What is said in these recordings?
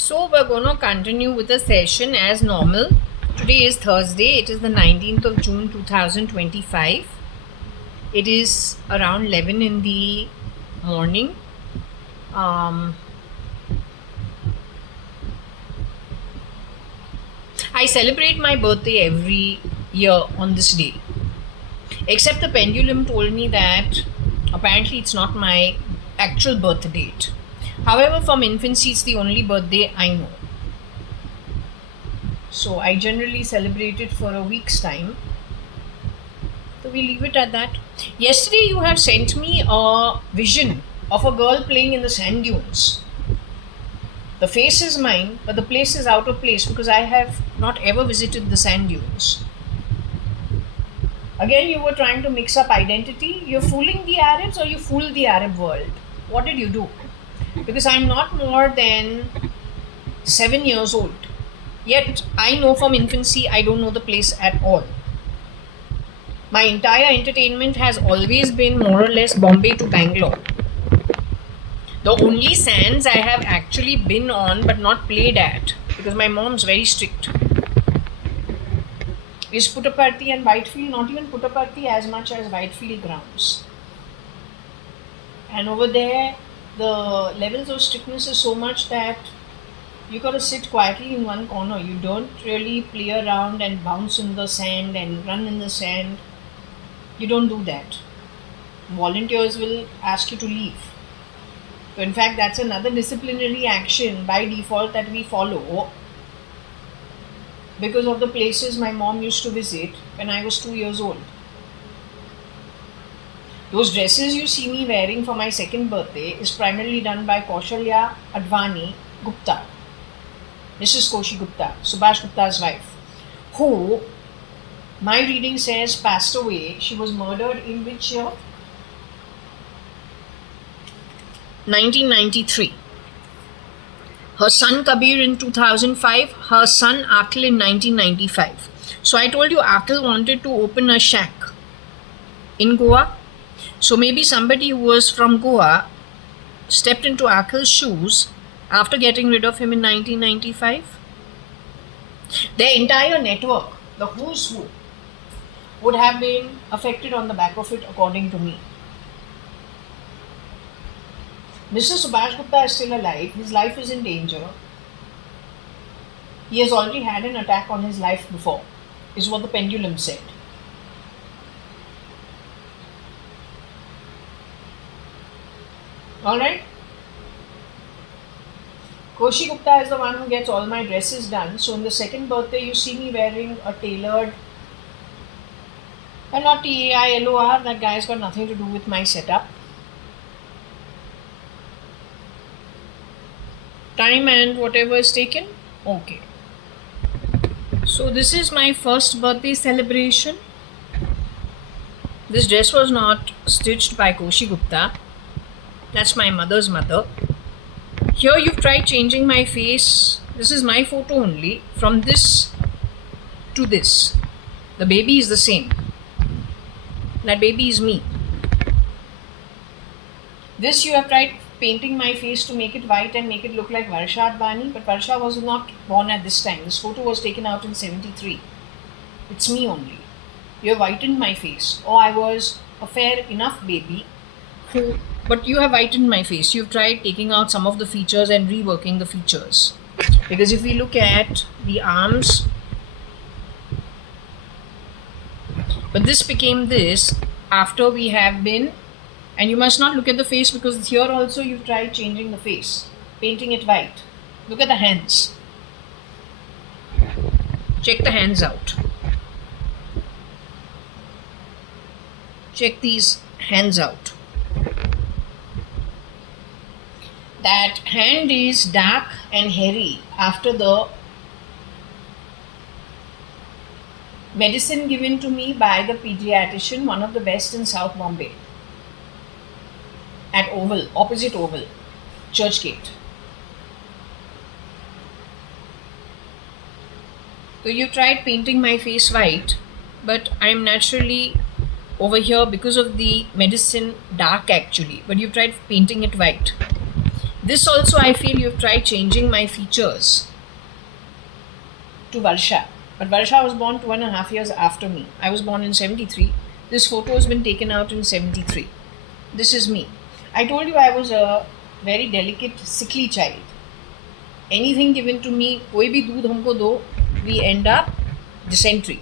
So we're going to continue with the session as normal. Today is Thursday. It is the 19th of June 2025. It is around 11 in the morning. I celebrate my birthday every year on this day. Except the pendulum told me that apparently it's not my actual birth date. However, from infancy, it's the only birthday I know. So I generally celebrate it for a week's time. So we leave it at that. Yesterday, you have sent me a vision of a girl playing in the sand dunes. The face is mine, but the place is out of place because I have not ever visited the sand dunes. Again, you were trying to mix up identity. You're fooling the Arabs or you fooled the Arab world. What did you do? Because I'm not more than 7 years old. Yet, I know from infancy, I don't know the place at all. My entire entertainment has always been more or less Bombay to Bangalore. The only sands I have actually been on but not played at, because my mom's very strict, is Puttaparthi and Whitefield, not even Puttaparthi as much as Whitefield grounds. And over there, the levels of strictness is so much that you got to sit quietly in one corner. You don't really play around and bounce in the sand and run in the sand. You don't do that. Volunteers will ask you to leave. So in fact, that's another disciplinary action by default that we follow because of the places my mom used to visit when I was 2 years old. Those dresses you see me wearing for my second birthday is primarily done by JAYA.ADVANI Gupta, Mrs. Koshi Gupta, Subhash Gupta's wife, who, my reading says, passed away. She was murdered in which year? 1993. Her son Kabir in 2005, her son Akil in 1995. So I told you Akil wanted to open a shack in Goa. So maybe somebody who was from Goa stepped into Akil's shoes after getting rid of him in 1995. Their entire network, the who's who, would have been affected on the back of it, according to me. Mr. Subhash Gupta is still alive. His life is in danger. He has already had an attack on his life before, is what the pendulum said. Alright? Koshi Gupta is the one who gets all my dresses done. So in the second birthday, you see me wearing a tailored, and not TAILOR, that guy's got nothing to do with my setup. Time and whatever is taken. Okay. So this is my first birthday celebration. This dress was not stitched by Koshi Gupta. That's my mother's mother. Here you've tried changing my face. This is my photo only. From this to this. The baby is the same. That baby is me. This you have tried painting my face to make it white and make it look like JAYA.ADVANI, but Varsha was not born at this time. This photo was taken out in 73. It's me only. You have whitened my face. Oh, I was a fair enough baby but you have whitened my face. You've tried taking out some of the features and reworking the features. Because if we look at the arms, but this became this after we have been, and you must not look at the face because here also you've tried changing the face, painting it white. Look at the hands. Check the hands out. Check these hands out. That hand is dark and hairy after the medicine given to me by the pediatrician, one of the best in South Bombay, at Oval, opposite Oval, Churchgate. So you tried painting my face white, but I'm naturally over here because of the medicine dark actually, but you tried painting it white. This also I feel you've tried changing my features to Varsha. But Varsha was born 2.5 years after me. I was born in 73. This photo has been taken out in 73. This is me. I told you I was a very delicate, sickly child. Anything given to me, koi bhi doodh humko do, we end up dysentery.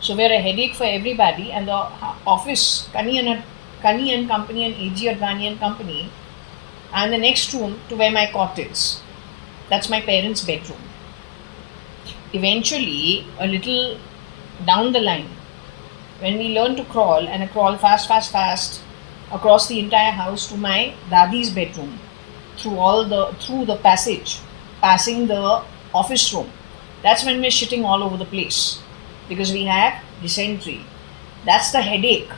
So we're a headache for everybody, and the office, Kani and Company and AG.ADVANI and Company, and the next room to where my cot is. That's my parents' bedroom. Eventually, a little down the line, when we learn to crawl, and I crawl fast across the entire house to my dadi's bedroom, through the passage, passing the office room. That's when we're shitting all over the place because we have dysentery. That's the headache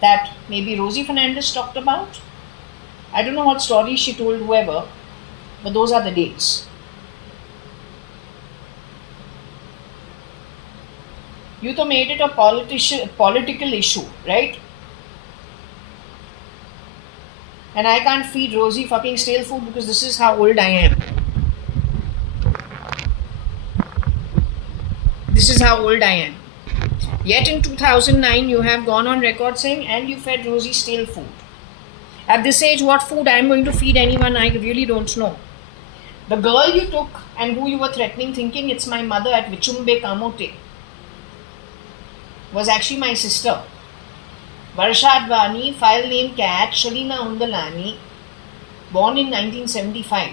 that maybe Rosie Fernandez talked about. I don't know what story she told whoever, but those are the days. You to made it a political issue, right? And I can't feed Rosie fucking stale food because this is how old I am. This is how old I am. Yet in 2009, you have gone on record saying, and you fed Rosie stale food. At this age, what food I am going to feed anyone, I really don't know. The girl you took and who you were threatening, thinking it's my mother at Vichumbe Kamote, was actually my sister. JAYA.ADVANI, file name Cat, Shalina Undalani, born in 1975.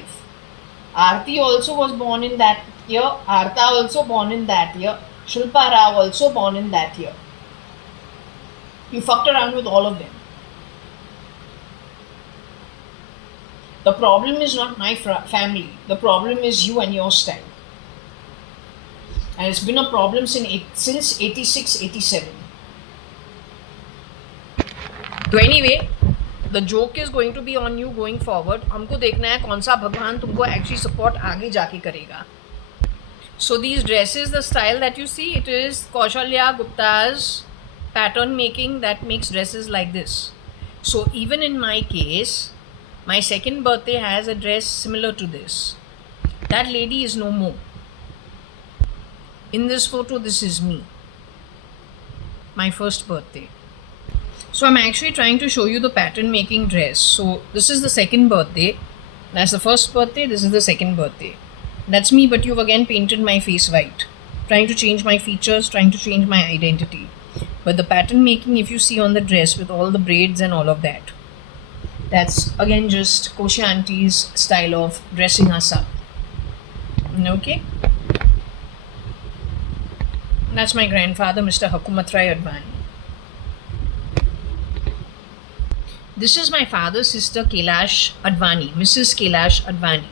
Aarti also was born in that year. Artha also born in that year. Shilpa Rao also born in that year. You fucked around with all of them. The problem is not my family. The problem is you and your style. And it's been a problem since 86, 87. So anyway, the joke is going to be on you going forward. हमको देखना है कौन सा भगवान तुमको actually support आगे जाके करेगा. So these dresses, the style that you see, it is Kaushalya Gupta's pattern making that makes dresses like this. So even in my case, my second birthday has a dress similar to this. That lady is no more. In this photo, this is me. My first birthday. So I'm actually trying to show you the pattern making dress. So this is the second birthday. That's the first birthday. This is the second birthday. That's me, but you've again painted my face white. Trying to change my features, trying to change my identity. But the pattern making, if you see on the dress with all the braids and all of that, that's again just Koshi Auntie's style of dressing us up. Okay? That's my grandfather, Mr. JAYA.ADVANI. This is my father's sister, Kailash.ADVANI, Mrs. Kailash.ADVANI.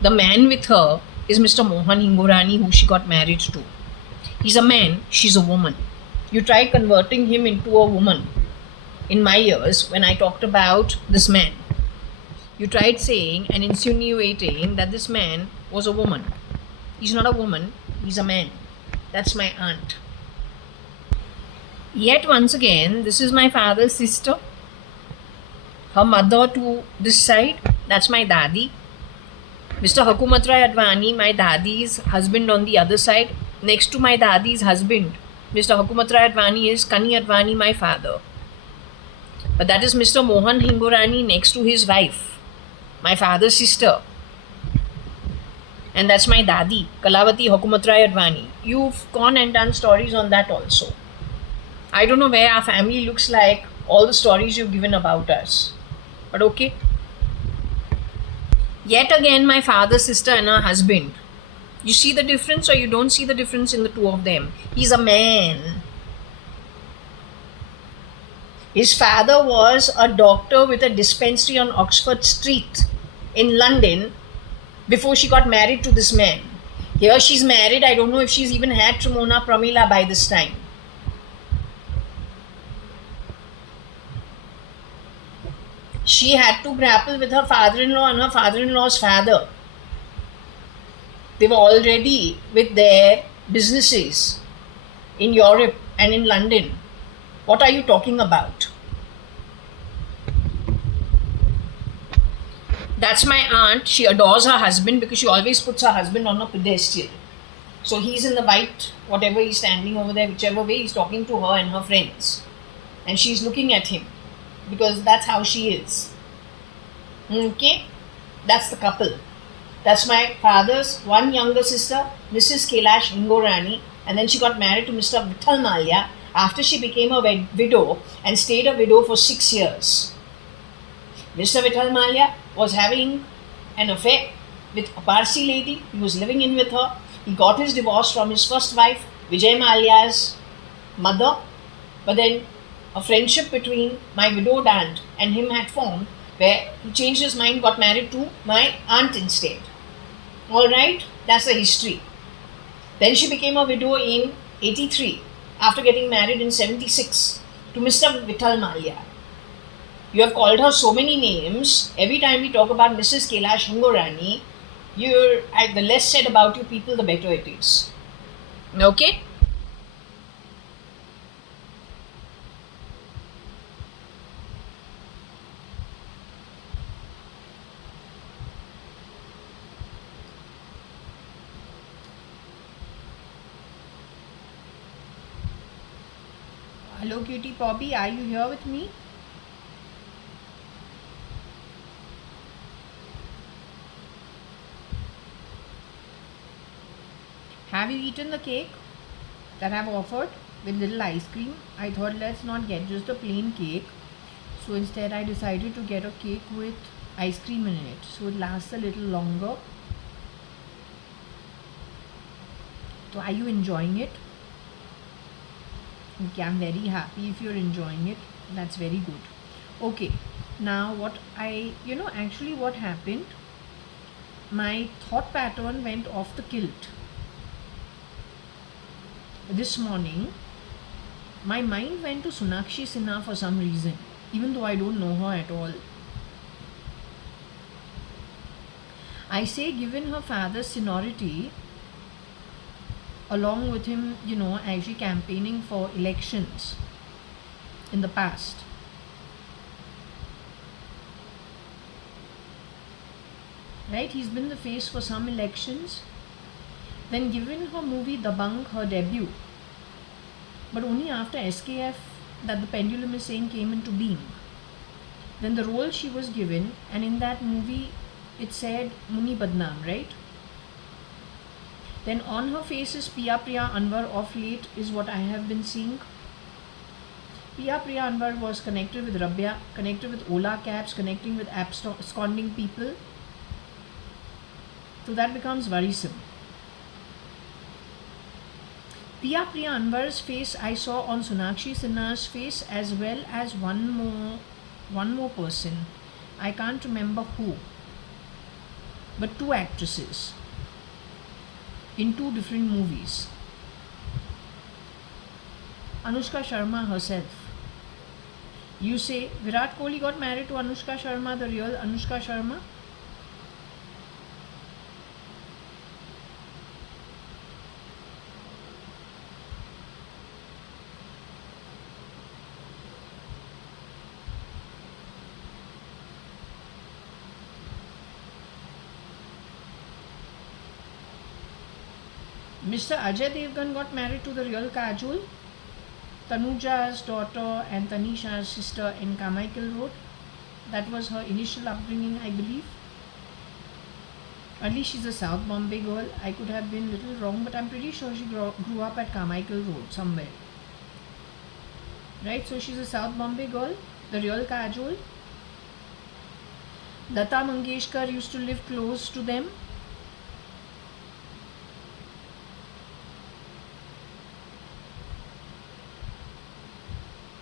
The man with her is Mr. Mohan Hingorani, who she got married to. He's a man, she's a woman. You try converting him into a woman. In my years, when I talked about this man, you tried saying and insinuating that this man was a woman. He's not a woman, he's a man. That's my aunt. Yet once again, this is my father's sister. Her mother to this side, that's my dadi. Mr. JAYA.ADVANI, my dadi's husband on the other side. Next to my dadi's husband, Mr. JAYA.ADVANI is Kani.ADVANI, my father. But that is Mr. Mohan Hingorani next to his wife, my father's sister. And that's my dadi, Kalavati JAYA.ADVANI. You've gone and done stories on that also. I don't know where our family looks like, all the stories you've given about us. But okay. Yet again, my father's sister and her husband. You see the difference or you don't see the difference in the two of them? He's a man. His father was a doctor with a dispensary on Oxford Street in London before she got married to this man. Here she's married. I don't know if she's even had Trimona Pramila by this time. She had to grapple with her father-in-law and her father-in-law's father. They were already with their businesses in Europe and in London. What are you talking about? That's my aunt. She adores her husband because she always puts her husband on a pedestal. So he's in the white, whatever he's standing over there, whichever way, he's talking to her and her friends. And she's looking at him because that's how she is. Okay? That's the couple. That's my father's one younger sister, Mrs. Kailash Ingorani, and then she got married to Mr. Vittal Malia after she became a widow and stayed a widow for 6 years. Mr. Vittal Malia was having an affair with a Parsi lady. He was living in with her. He got his divorce from his first wife, Vijay Malia's mother. But then a friendship between my widowed aunt and him had formed, where he changed his mind, got married to my aunt instead. Alright, that's the history. Then she became a widow in 83 after getting married in 76 to Mr. Vittal Malia. You have called her so many names. Every time we talk about Mrs. Kailash Hingorani, the less said about you people, the better it is. Okay? Hello Cutie Poppy, are you here with me? Have you eaten the cake that I've offered with little ice cream? I thought let's not get just a plain cake. So instead I decided to get a cake with ice cream in it. So it lasts a little longer. So are you enjoying it? Okay, I'm very happy if you're enjoying it. That's very good. Okay, now what happened, my thought pattern went off the kilt. This morning, my mind went to Sonakshi Sinha for some reason, even though I don't know her at all. I say, given her father's seniority, along with him, actually campaigning for elections in the past, right? He's been the face for some elections. Then given her movie Dabang, her debut, but only after SKF, that the pendulum is saying, came into being. Then the role she was given, and in that movie it said Muni Badnaam, right? Then on her face is Piya Priya Anwar of late, is what I have been seeing. Piya Priya Anwar was connected with Rabia, connected with Ola cabs, connecting with absconding people. So that becomes worrisome. Piya Priya Anwar's face I saw on Sonakshi Sinha's face, as well as one more person. I can't remember who, but two actresses in two different movies. Anushka Sharma herself. You say Virat Kohli got married to Anushka Sharma, the real Anushka Sharma? Mr. Ajay Devgan got married to the real Kajol, Tanuja's daughter and Tanisha's sister in Carmichael Road. That was her initial upbringing, I believe. At least she's a South Bombay girl. I could have been a little wrong, but I'm pretty sure she grew up at Carmichael Road somewhere. Right, so she's a South Bombay girl, the real Kajol. Lata Mangeshkar used to live close to them.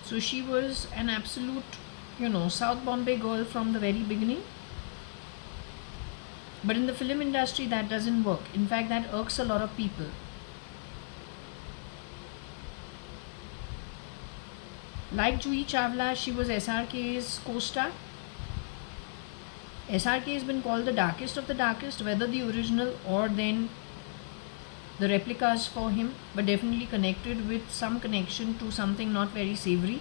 So she was an absolute, South Bombay girl from the very beginning. But in the film industry, that doesn't work. In fact, that irks a lot of people. Like Juhi Chawla, she was SRK's co-star. SRK has been called the darkest of the darkest, whether the original or then the replicas for him, but definitely connected with some connection to something not very savory.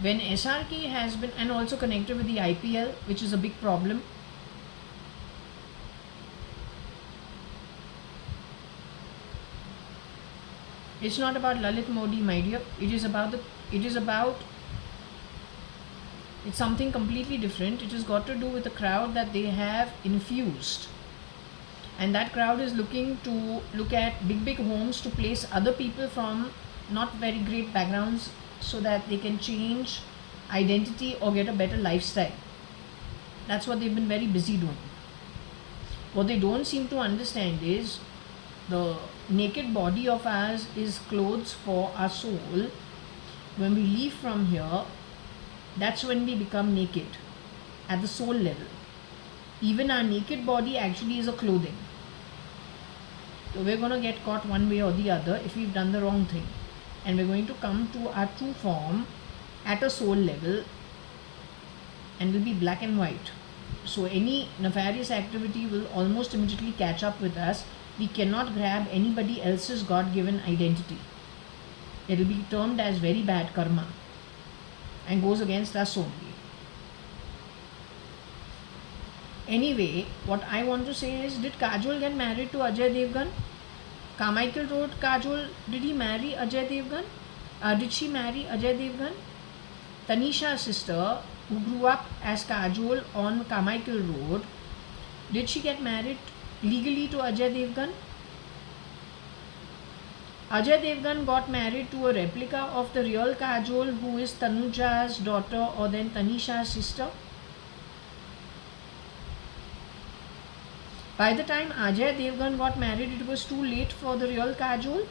when SRK has been, and also connected with the IPL, which is a big problem. It's not about Lalit Modi, my dear. It's something completely different. It has got to do with the crowd that they have infused. And that crowd is looking to look at big homes to place other people from not very great backgrounds so that they can change identity or get a better lifestyle. That's what they've been very busy doing. What they don't seem to understand is the naked body of ours is clothes for our soul. When we leave from here, that's when we become naked at the soul level. Even our naked body actually is a clothing. So we're going to get caught one way or the other if we've done the wrong thing. And we're going to come to our true form at a soul level and will be black and white. So any nefarious activity will almost immediately catch up with us. We cannot grab anybody else's God-given identity. It will be termed as very bad karma and goes against us only. Anyway, what I want to say is, did Kajol get married to Ajay Devgan? Carmichael Road, Kajol, did he marry Ajay Devgan? Did she marry Ajay Devgan? Tanisha's sister, who grew up as Kajol on Carmichael Road, did she get married legally to Ajay Devgan? Ajay Devgan got married to a replica of the real Kajol, who is Tanuja's daughter or then Tanisha's sister. By the time Ajay Devgan got married, it was too late for the real Kajol.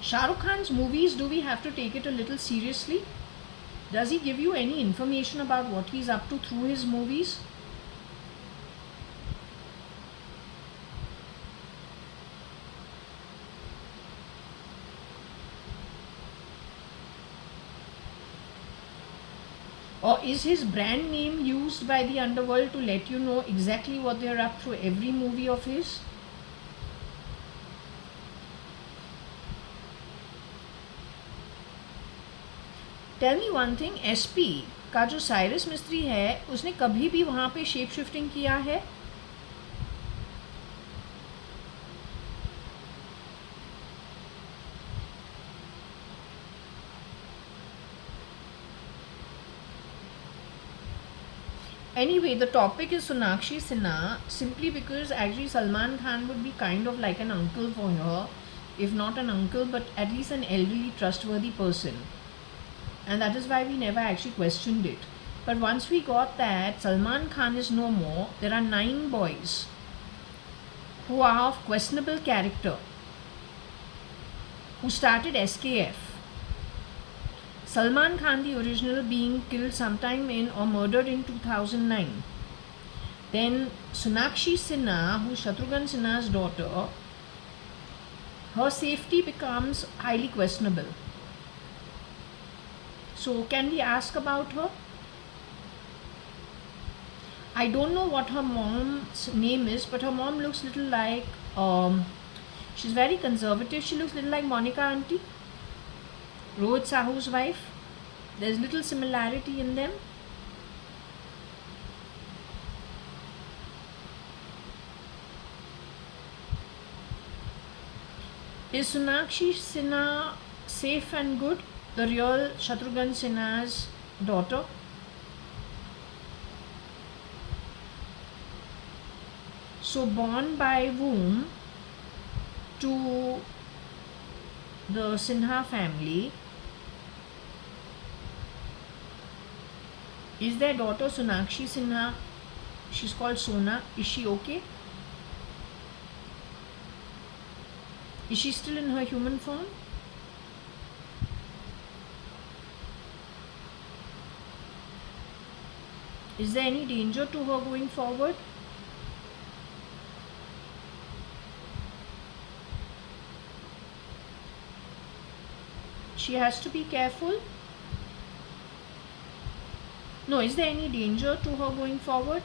Shah Rukh Khan's movies, do we have to take it a little seriously? Does he give you any information about what he's up to through his movies? Or is his brand name used by the underworld to let you know exactly what they're up to every movie of his? Tell me one thing, SP का जो Cyrus मिस्त्री है, उसने कभी भी वहाँ पे shape shifting किया है? Anyway, the topic is Sonakshi Sinha, simply because actually Salman Khan would be kind of like an uncle for her, if not an uncle, but at least an elderly, trustworthy person. And that is why we never actually questioned it. But once we got that Salman Khan is no more, there are 9 boys who are of questionable character, who started SKF. Salman Khan, the original, being killed sometime in or murdered in 2009. Then Sonakshi Sinha, who is Shatrughan Sinha's daughter, her safety becomes highly questionable. So can we ask about her? I don't know what her mom's name is, but her mom looks little like, she's very conservative. She looks little like Monica auntie, Rohit Sahu's wife. There's little similarity in them. Is Sonakshi Sinha safe and good, the real Shatrughan Sinha's daughter? So born by womb to the Sinha family. Is their daughter Sonakshi Sinha, she's called Sona, is she okay? Is she still in her human form? Is there any danger to her going forward? She has to be careful. No, is there any danger to her going forward?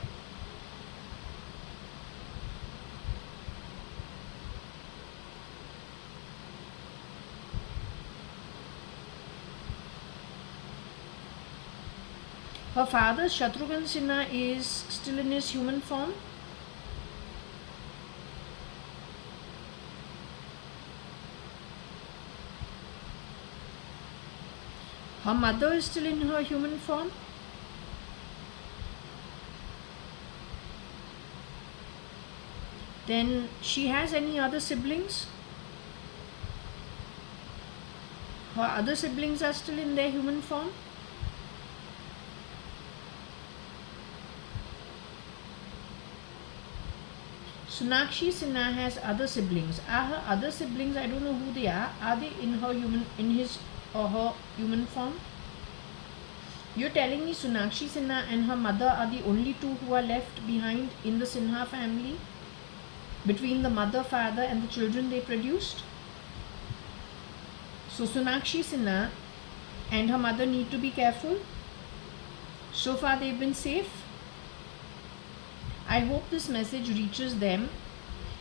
Her father, Shatrughan Sinha, is still in his human form. Her mother is still in her human form. Then she has any other siblings? Her other siblings are still in their human form. Sonakshi Sinha has other siblings. Are her other siblings, I don't know who they are they in his or her human form? You're telling me Sonakshi Sinha and her mother are the only two who are left behind in the Sinha family, between the mother, father and the children they produced? So Sonakshi Sinha and her mother need to be careful. So far they've been safe. I hope this message reaches them.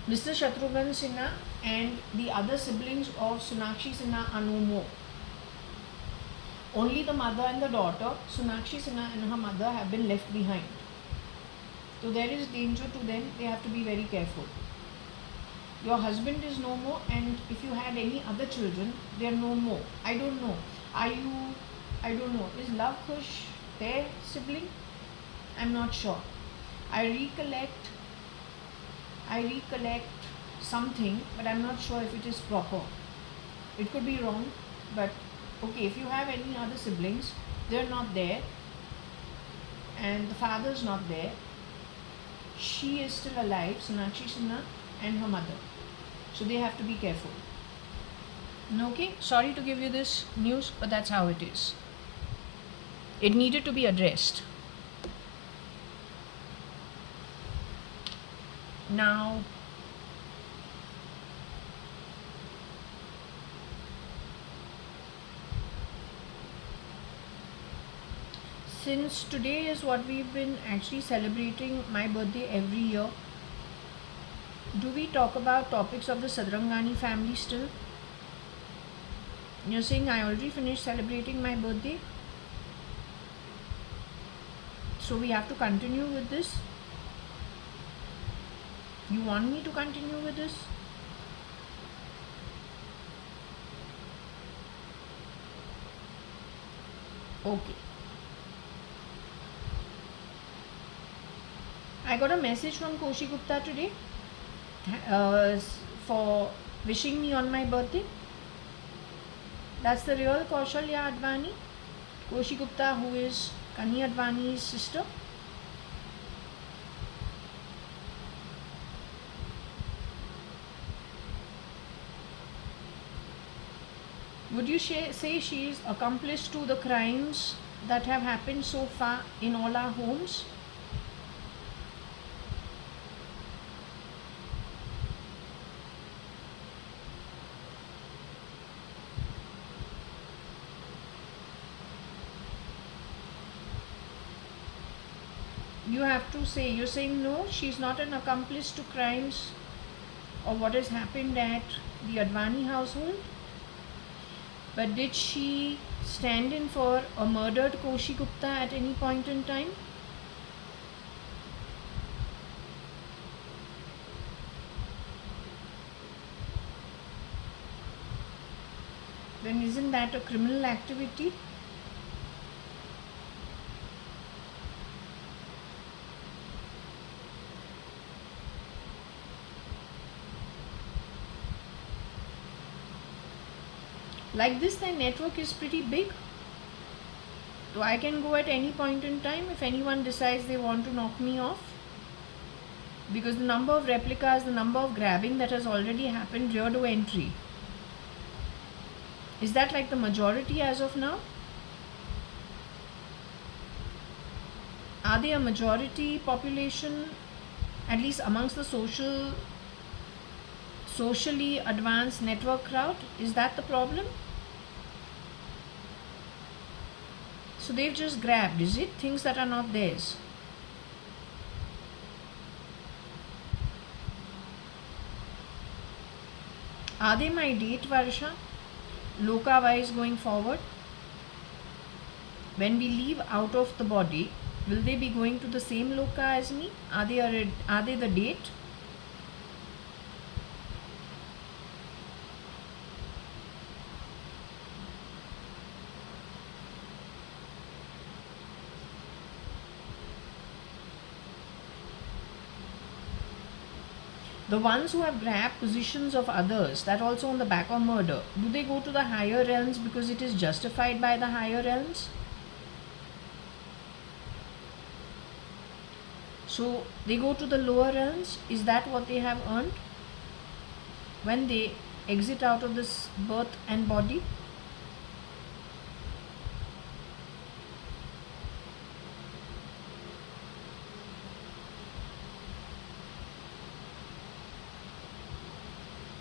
Mr. Shatrughan Sinha and the other siblings of Sonakshi Sinha are no more. Only the mother and the daughter, Sonakshi Sinha and her mother, have been left behind. So there is danger to them. They have to be very careful. Your husband is no more, and if you had any other children, they are no more. I don't know. I don't know. Is Love Kush their sibling? I'm not sure. I recollect something, but I'm not sure if it is proper. It could be wrong, but okay, if you have any other siblings, they're not there, and the father's not there. She is still alive, Sonakshi Sinha and her mother. So they have to be careful. Okay, sorry to give you this news, but that's how it is. It needed to be addressed. Now, since today is what we've been actually celebrating my birthday every year, do we talk about topics of the Sadrangani family still? You're saying I already finished celebrating my birthday, so we have to continue with this? You want me to continue with this? Okay. I got a message from Koshi Gupta today for wishing me on my birthday. That's the real JAYA.ADVANI, Koshi Gupta, who is Kani Advani's sister. Would you say she is accomplice to the crimes that have happened so far in all our homes? You have to say, you're saying no, she's not an accomplice to crimes or what has happened at the Advani household. But did she stand in for a murdered Koshi Gupta at any point in time? Then isn't that a criminal activity? Like this, their network is pretty big. So I can go at any point in time if anyone decides they want to knock me off. Because the number of replicas, the number of grabbing that has already happened, rear door entry. Is that like the majority as of now? Are they a majority population, at least amongst the socially advanced network crowd? Is that the problem? So they've just grabbed, is it? Things that are not theirs. Are they my date, Varsha? Loka wise going forward? when we leave out of the body, will they be going to the same loka as me? Are they the date? The ones who have grabbed positions of others, that also on the back of murder, do they go to the higher realms because it is justified by the higher realms? So they go to the lower realms. Is that what they have earned when they exit out of this birth and body?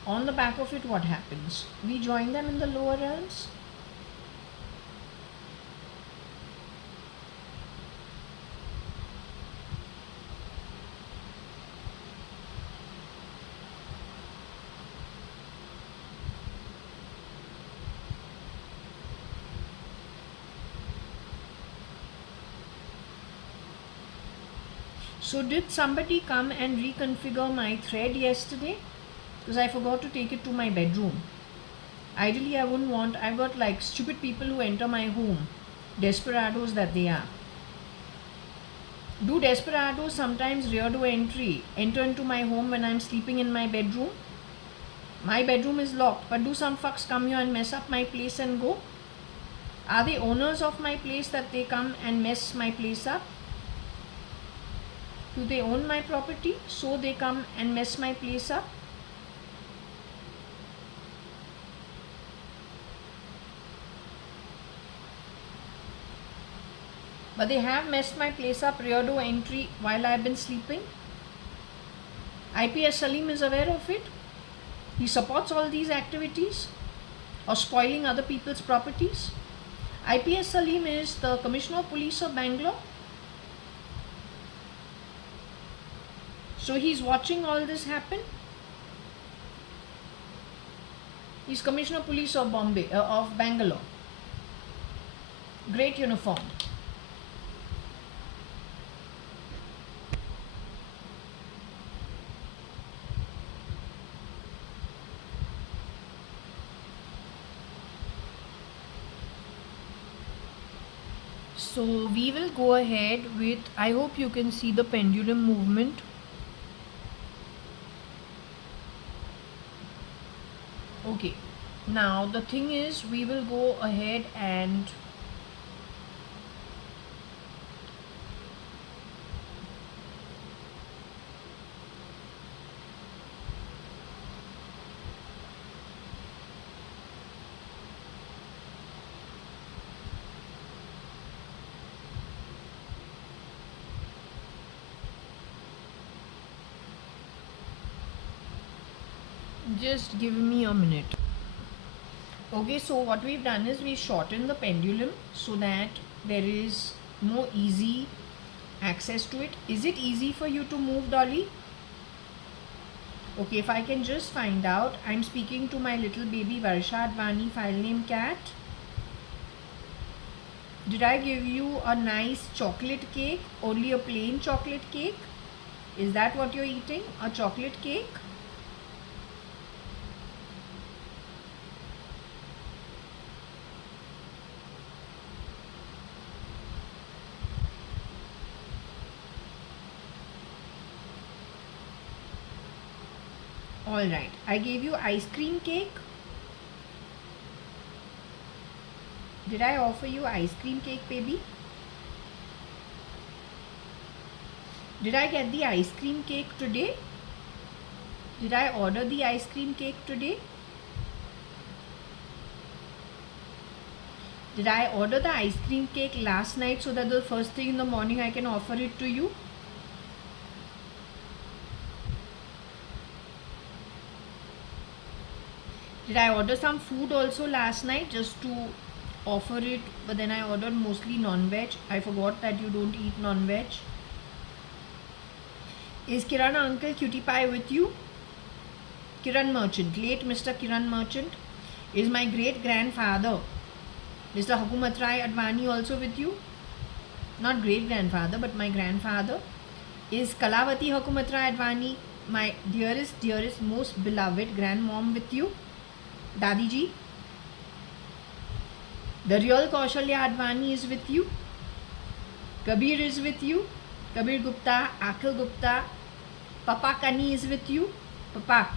On the back of it, what happens? We join them in the lower realms. So did somebody come and reconfigure my thread yesterday? Because I forgot to take it to my bedroom. Ideally, I wouldn't want, I've got like stupid people who enter my home, desperados that they are. Do desperados sometimes rear door entry enter into my home when I'm sleeping in my bedroom? My bedroom is locked, but do some fucks come here and mess up my place and go? Are they owners of my place that they come and mess my place up? Do they own my property so they come and mess my place up? But they have messed my place up, rear door entry, while I've been sleeping. IPS Salim is aware of it. He supports all these activities of spoiling other people's properties. IPS Salim is the Commissioner of Police of Bangalore. So he's watching all this happen. He's Commissioner of Police of of Bangalore. Great uniform. So we will go ahead with, I hope you can see the pendulum movement. Okay, now the thing is, we will go ahead and just give me a minute. Okay, so what we've done is we shortened the pendulum so that there is more easy access to it. Is it easy for you to move, Dolly? Okay, if I can just find out. I'm speaking to my little baby JAYA.ADVANI, file name cat. Did I give you a nice chocolate cake? Only a plain chocolate cake? Is that what you're eating? A chocolate cake? Alright, I gave you ice cream cake. Did I offer you ice cream cake, baby? Did I get the ice cream cake today? Did I order the ice cream cake today? Did I order the ice cream cake last night so that the first thing in the morning I can offer it to you? Did I order some food also last night just to offer it, but then I ordered mostly non-veg. I forgot that you don't eat non-veg. Is Kiran uncle Cutie Pie with you? Kiran Merchant, late Mr. Kiran Merchant is my great grandfather. Mr. Hukumat Rai Advani also with you. Not great grandfather, but my grandfather. Is Kalavati Hukumat Rai Advani, my dearest, most beloved grandmom with you? Dadi ji. The real Kaushalya Advani is with you. Kabir is with you. Kabir Gupta, Akhil Gupta. Papa Kani is with you. Papa,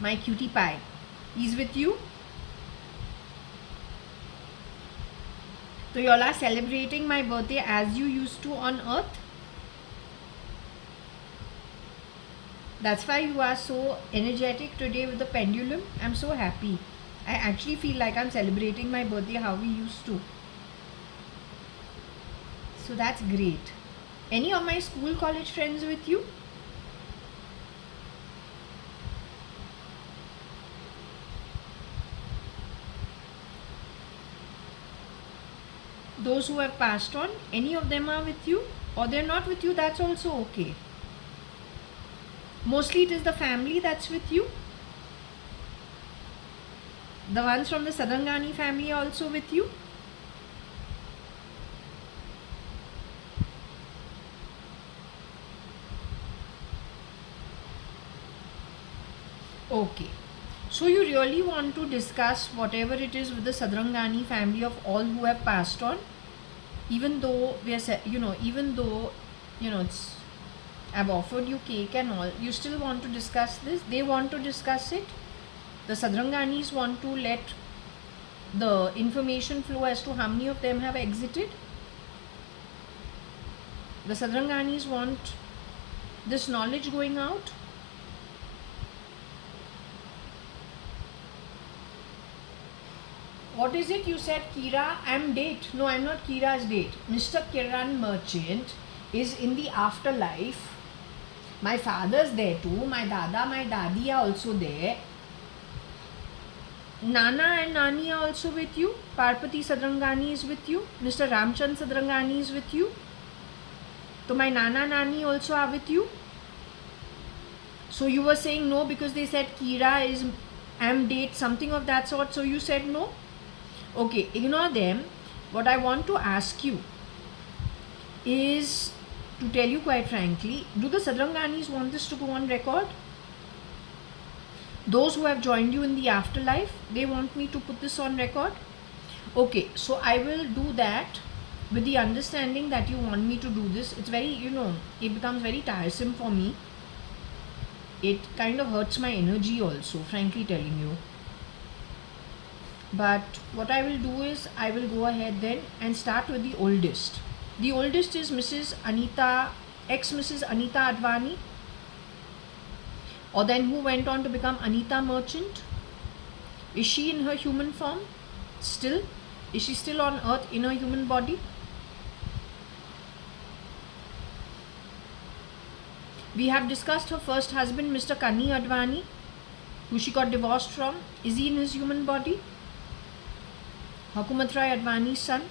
my cutie pie, is with you. So you all are celebrating my birthday as you used to on earth. That's why you are so energetic today with the pendulum. I'm so happy. I actually feel like I'm celebrating my birthday how we used to. So that's great. Any of my school college friends with you? Those who have passed on, any of them are with you, or they're not with you, that's also okay. Mostly it is the family that's with you. The ones from the Sadangani family are also with you. Okay. So you really want to discuss whatever it is with the Sadrangani family of all who have passed on, even though we are, even though, it's, I've offered you cake and all, you still want to discuss this. They want to discuss it. The Sadranganis want to let the information flow as to how many of them have exited. The Sadranganis want this knowledge going out. What is it you said, Kira? I'm date. No, I'm not Kira's date. Mr. Kiran Merchant is in the afterlife. My father's there too. My dada, my dadi are also there. Nana and Nani are also with you. Parpati Sadrangani is with you. Mr. Ramchand Sadrangani is with you. So my Nana Nani also are with you. So you were saying no because they said Kira is am date, something of that sort. So you said no. Okay, ignore them. What I want to ask you is to tell you quite frankly, do the Sadranganis want this to go on record? Those who have joined you in the afterlife, they want me to put this on record? Okay, so I will do that with the understanding that you want me to do this. It's very, it becomes very tiresome for me. It kind of hurts my energy also, frankly telling you. But what I will do is, I will go ahead then and start with the oldest. The oldest is Mrs. Anita, ex-Mrs. Anita Advani, or then who went on to become Anita Merchant. Is she in her human form still? Is she still on earth in her human body? We have discussed her first husband, Mr. Kani Advani, who she got divorced from. Is he in his human body? Hukumat Rai Advani's son.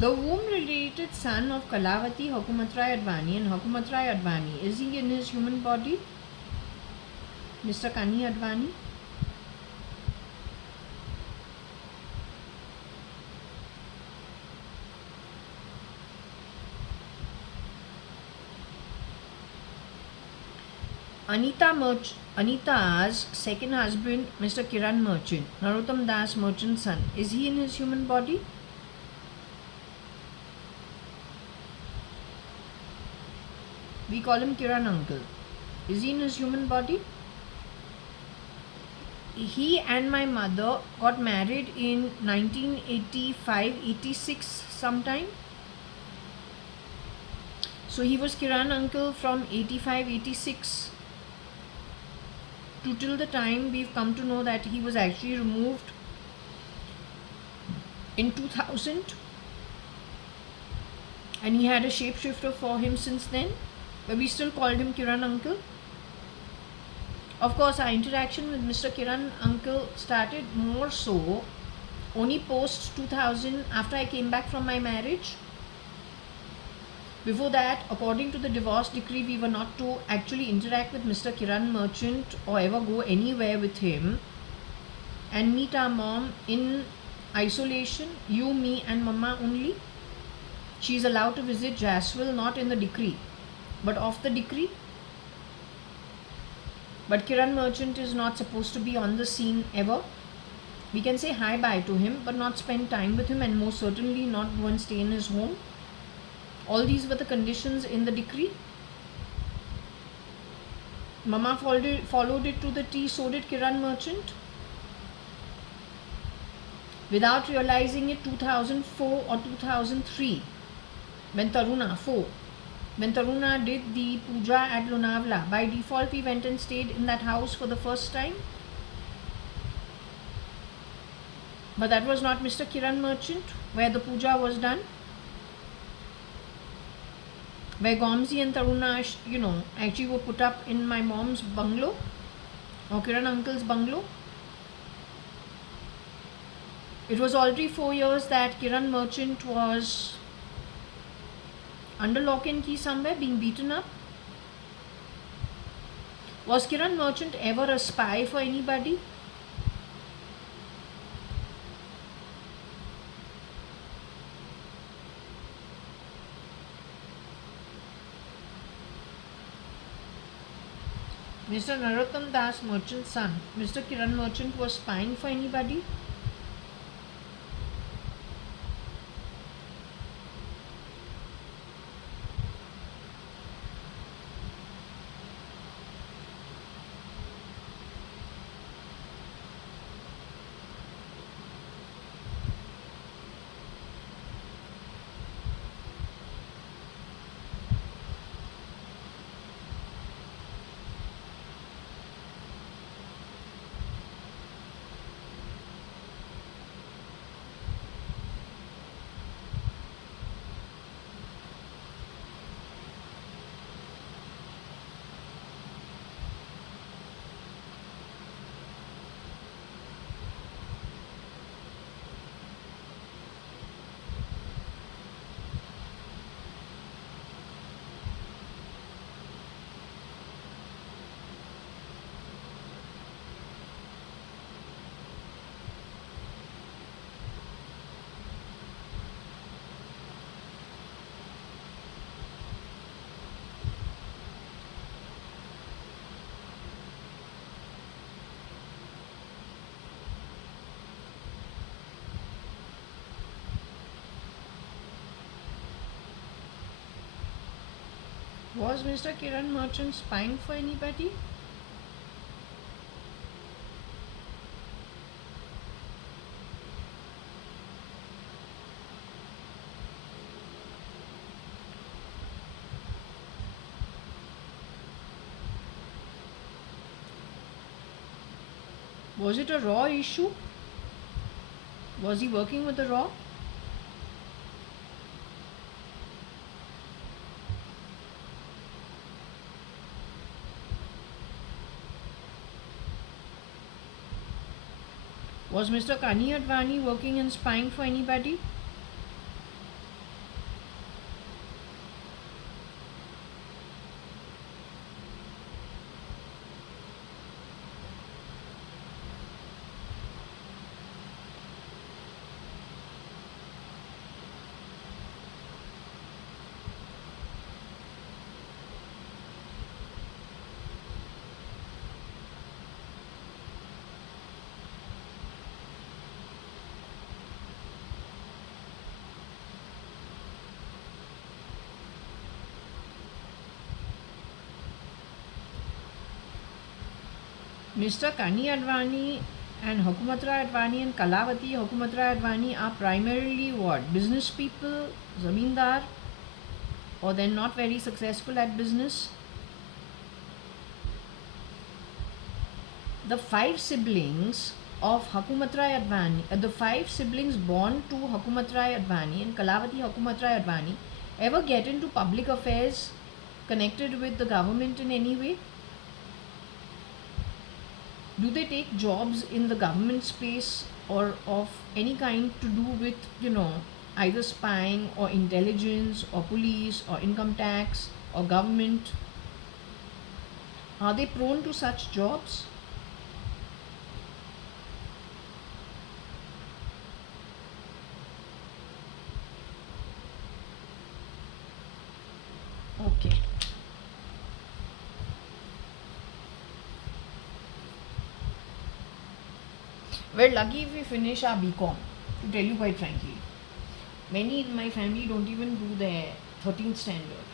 The womb-related son of Kalavati Hukumat Rai Advani and Hukumat Rai Advani, is he in his human body? Mr. Kani Advani? Anita Merchant. Anita's second husband, Mr. Kiran Merchant, Narottam Das Merchant's son, is he in his human body? We call him Kiran uncle. Is he in his human body? He and my mother got married in 1985-86 sometime. So he was Kiran uncle from 85-86 to till the time we've come to know that he was actually removed in 2000, and he had a shapeshifter for him since then, but we still called him Kiran uncle. Of course, our interaction with Mr. Kiran uncle started more so only post 2000, after I came back from my marriage. Before that, according to the divorce decree, we were not to actually interact with Mr. Kiran Merchant or ever go anywhere with him and meet our mom in isolation, you, me and Mama only. She is allowed to visit Jaswell, not in the decree, but off the decree. But Kiran Merchant is not supposed to be on the scene ever. We can say hi bye to him, but not spend time with him, and most certainly not go and stay in his home. All these were the conditions in the decree. Mama followed it to the T, so did Kiran Merchant. Without realizing it, 2004 or 2003, when Taruna did the puja at Lonavla, by default we went and stayed in that house for the first time. But that was not Mr. Kiran Merchant, where the puja was done. Where Gomzi and Taruna, actually were put up in my mom's bungalow, or Kiran uncle's bungalow. It was already 4 years that Kiran Merchant was under lock and key somewhere, being beaten up. Was Kiran Merchant ever a spy for anybody? Mr. Narottam Das Merchant's son, Mr. Kiran Merchant, was spying for anybody? Was Mr. Kiran Merchant spying for anybody? Was it a raw issue? Was he working with the raw? Was Mr. JAYA.ADVANI working and spying for anybody? Mr. Kani Advani and Hukumatra Advani and Kalavati Hukumatra Advani are primarily what? Business people, zamindar, or they're not very successful at business. The five siblings of Hukumatra Advani, the five siblings born to Hukumatra Advani and Kalavati Hukumatra Advani ever get into public affairs connected with the government in any way? Do they take jobs in the government space or of any kind to do with, either spying or intelligence or police or income tax or government? Are they prone to such jobs? Okay. We're lucky if we finish our BCom, to tell you quite frankly. Many in my family don't even do their 13th standard.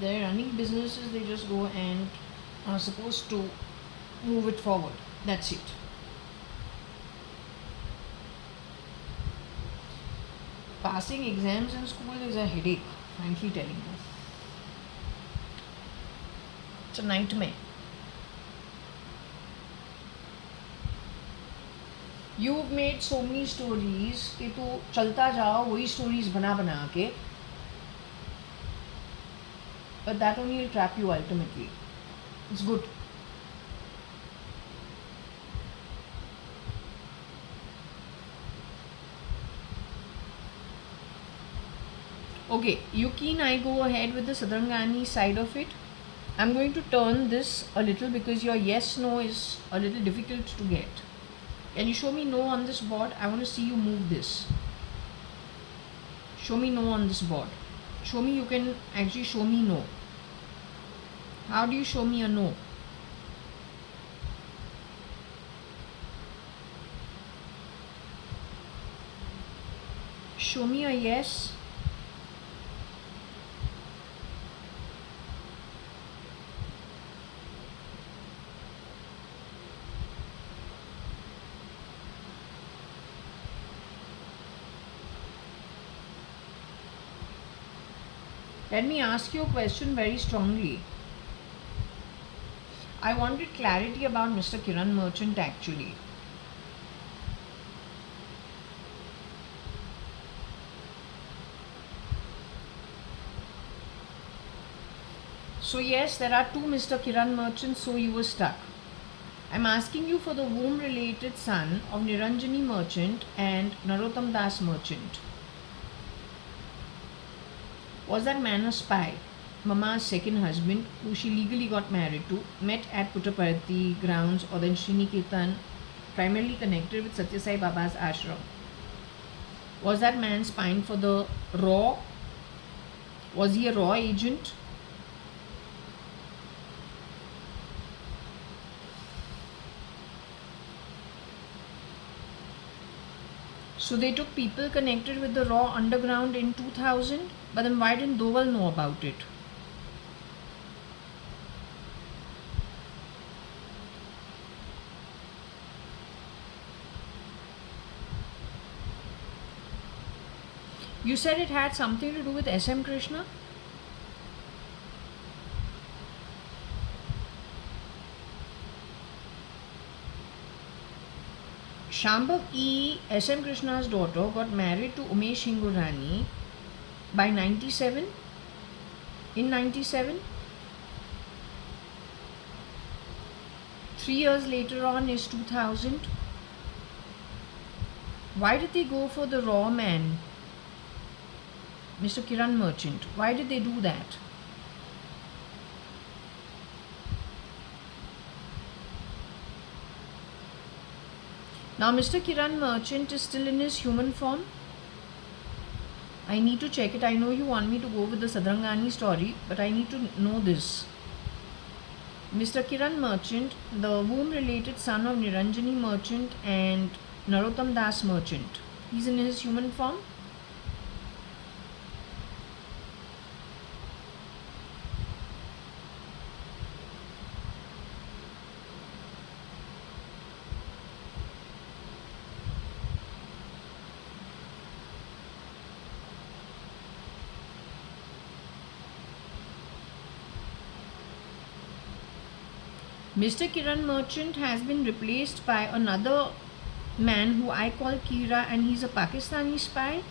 They're running businesses, they just go and are supposed to move it forward. That's it. Passing exams in school is a headache, frankly telling you. It's a nightmare. You've made so many stories कि तू चलता जाओ वही stories बना के, but that only will trap you ultimately. It's good. Okay, you keen I go ahead with the Sadrangani side of it? I'm going to turn this a little because your yes no is a little difficult to get. Can you show me no on this board? I want to see you move this. Show me no on this board. Show me you can actually show me no. How do you show me a no? Show me a yes. Let me ask you a question very strongly. I wanted clarity about Mr. Kiran Merchant actually. So yes, there are two Mr. Kiran Merchants, so you were stuck. I'm asking you for the womb related son of Niranjani Merchant and Narottam Das Merchant. Was that man a spy? Mama's second husband, who she legally got married to, met at Puttaparthi grounds or then Sriniketan, primarily connected with Satya Sai Baba's ashram. Was that man spying for the raw? Was he a raw agent? So they took people connected with the raw underground in 2000, but then why didn't Doval know about it? You said it had something to do with S.M. Krishna? Shambhav E, S.M. Krishna's daughter, got married to Umesh Hingurani by 97? In 97? 3 years later on is 2000. Why did they go for the raw man, Mr. Kiran Merchant? Why did they do that? Now Mr. Kiran Merchant is still in his human form. I need to check it. I know you want me to go with the Sadrangani story, but I need to know this. Mr. Kiran Merchant, the womb related son of Niranjani Merchant and Narottam Das Merchant, he's in his human form. Mr. Kiran Merchant has been replaced by another man who I call Kira, and he's a Pakistani spy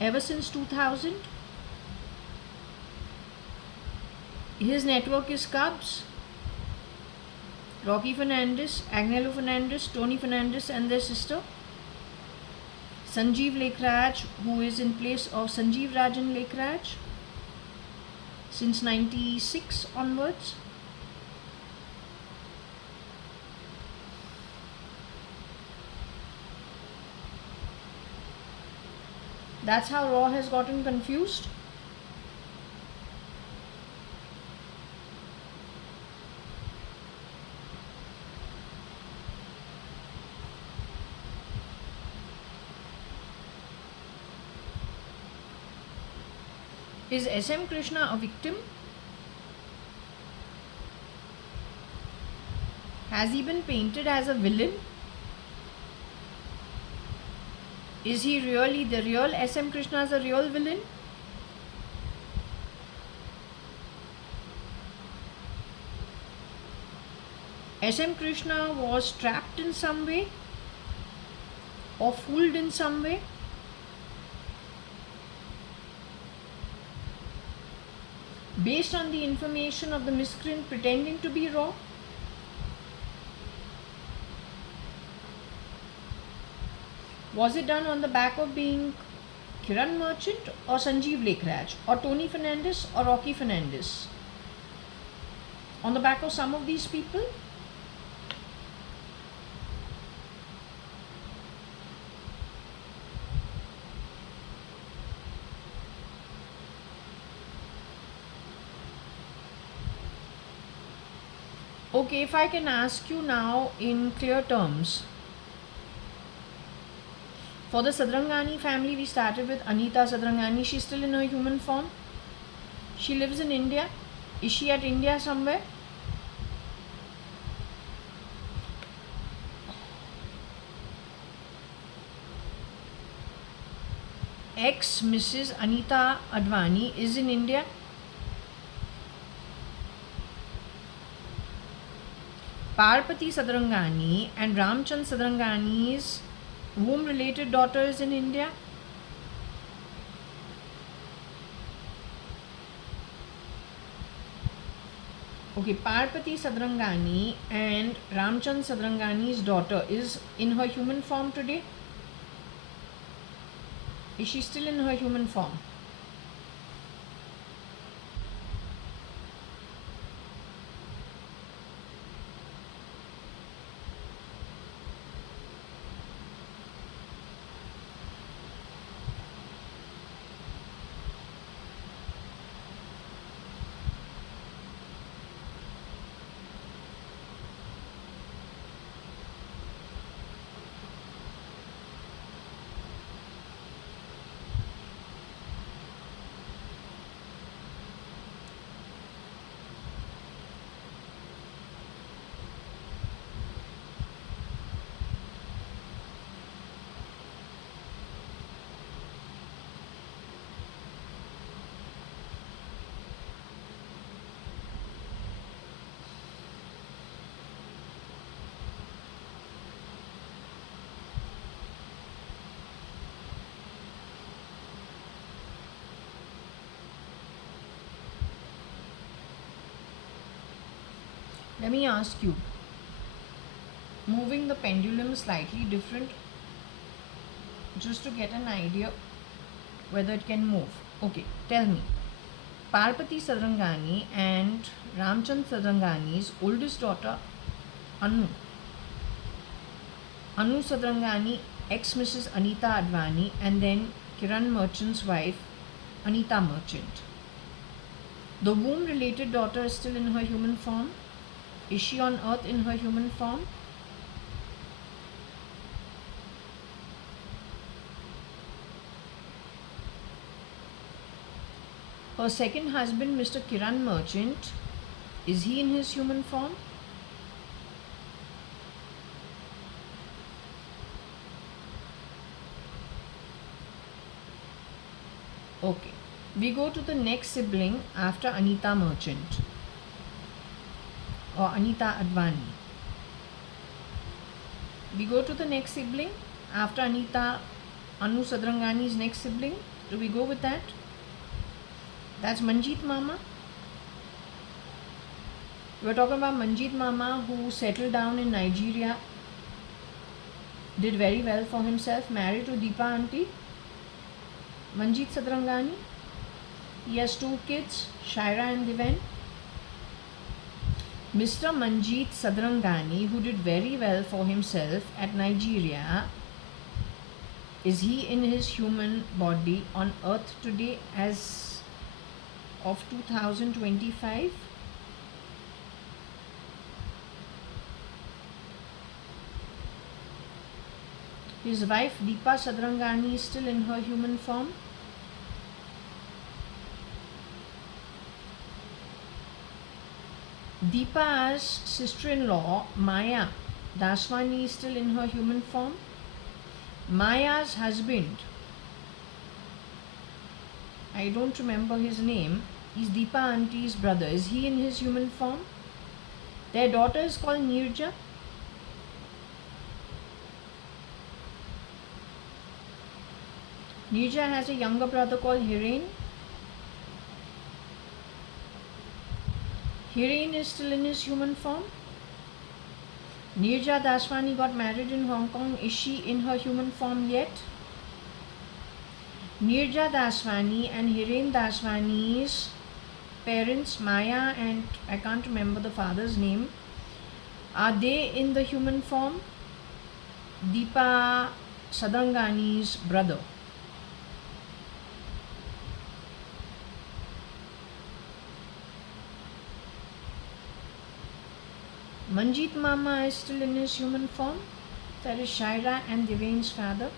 ever since 2000. His network is Cubs, Rocky Fernandez, Agnello Fernandez, Tony Fernandez and their sister, Sanjeev Lekhraj, who is in place of Sanjeev Rajan Lekhraj since 96 onwards. That's how Raw has gotten confused. Is SM Krishna a victim? Has he been painted as a villain? Is he really the real SM Krishna, is a real villain? SM Krishna was trapped in some way or fooled in some way. Based on the information of the miscreant pretending to be Raw. Was it done on the back of being Kiran Merchant or Sanjeev Lekhraj or Tony Fernandez or Rocky Fernandez? On the back of some of these people? Okay, if I can ask you now in clear terms. For the Sadrangani family, we started with Anita Sadrangani. She's still in her human form. She lives in India. Is she at India somewhere? Ex Mrs. Anita Advani is in India. Parpati Sadrangani and Ramchand Sadrangani's womb related daughter is in India. Okay, Parpati Sadrangani and Ramchand Sadrangani's daughter is in her human form today. Is she still in her human form? Let me ask you, moving the pendulum slightly different just to get an idea whether it can move. Okay, tell me, Parpati Sadrangani and Ramchand Sadrangani's oldest daughter Anu Sadrangani, ex Mrs. Anita Advani, and then Kiran Merchant's wife Anita Merchant. The womb related daughter is still in her human form. Is she on earth in her human form? Her second husband, Mr. Kiran Merchant, is he in his human form? Okay. We go to the next sibling after Anita Merchant. or Anita Advani. We go to the next sibling. After Anita, Anu Sadrangani's next sibling. Do we go with that? That's Manjeet Mama. We're talking about Manjeet Mama, who settled down in Nigeria, did very well for himself, married to Deepa auntie. Manjeet Sadrangani. He has 2 kids, Shaira and Diven. Mr. Manjeet Sadrangani, who did very well for himself at Nigeria, is he in his human body on earth today as of 2025? His wife Deepa Sadrangani is still in her human form. Deepa's sister-in-law Maya Daswani is still in her human form. Maya's husband, I don't remember his name, is Deepa auntie's brother. Is he in his human form? Their daughter is called Nirja. Nirja has a younger brother called Hiren. Hiren is still in his human form. Nirja Daswani got married in Hong Kong. Is she in her human form yet? Nirja Daswani and Hiren Daswani's parents, Maya and I can't remember the father's name, are they in the human form? Deepa Sadangani's brother. Manjeet Mama is still in his human form. That is Shaira and Divane's father.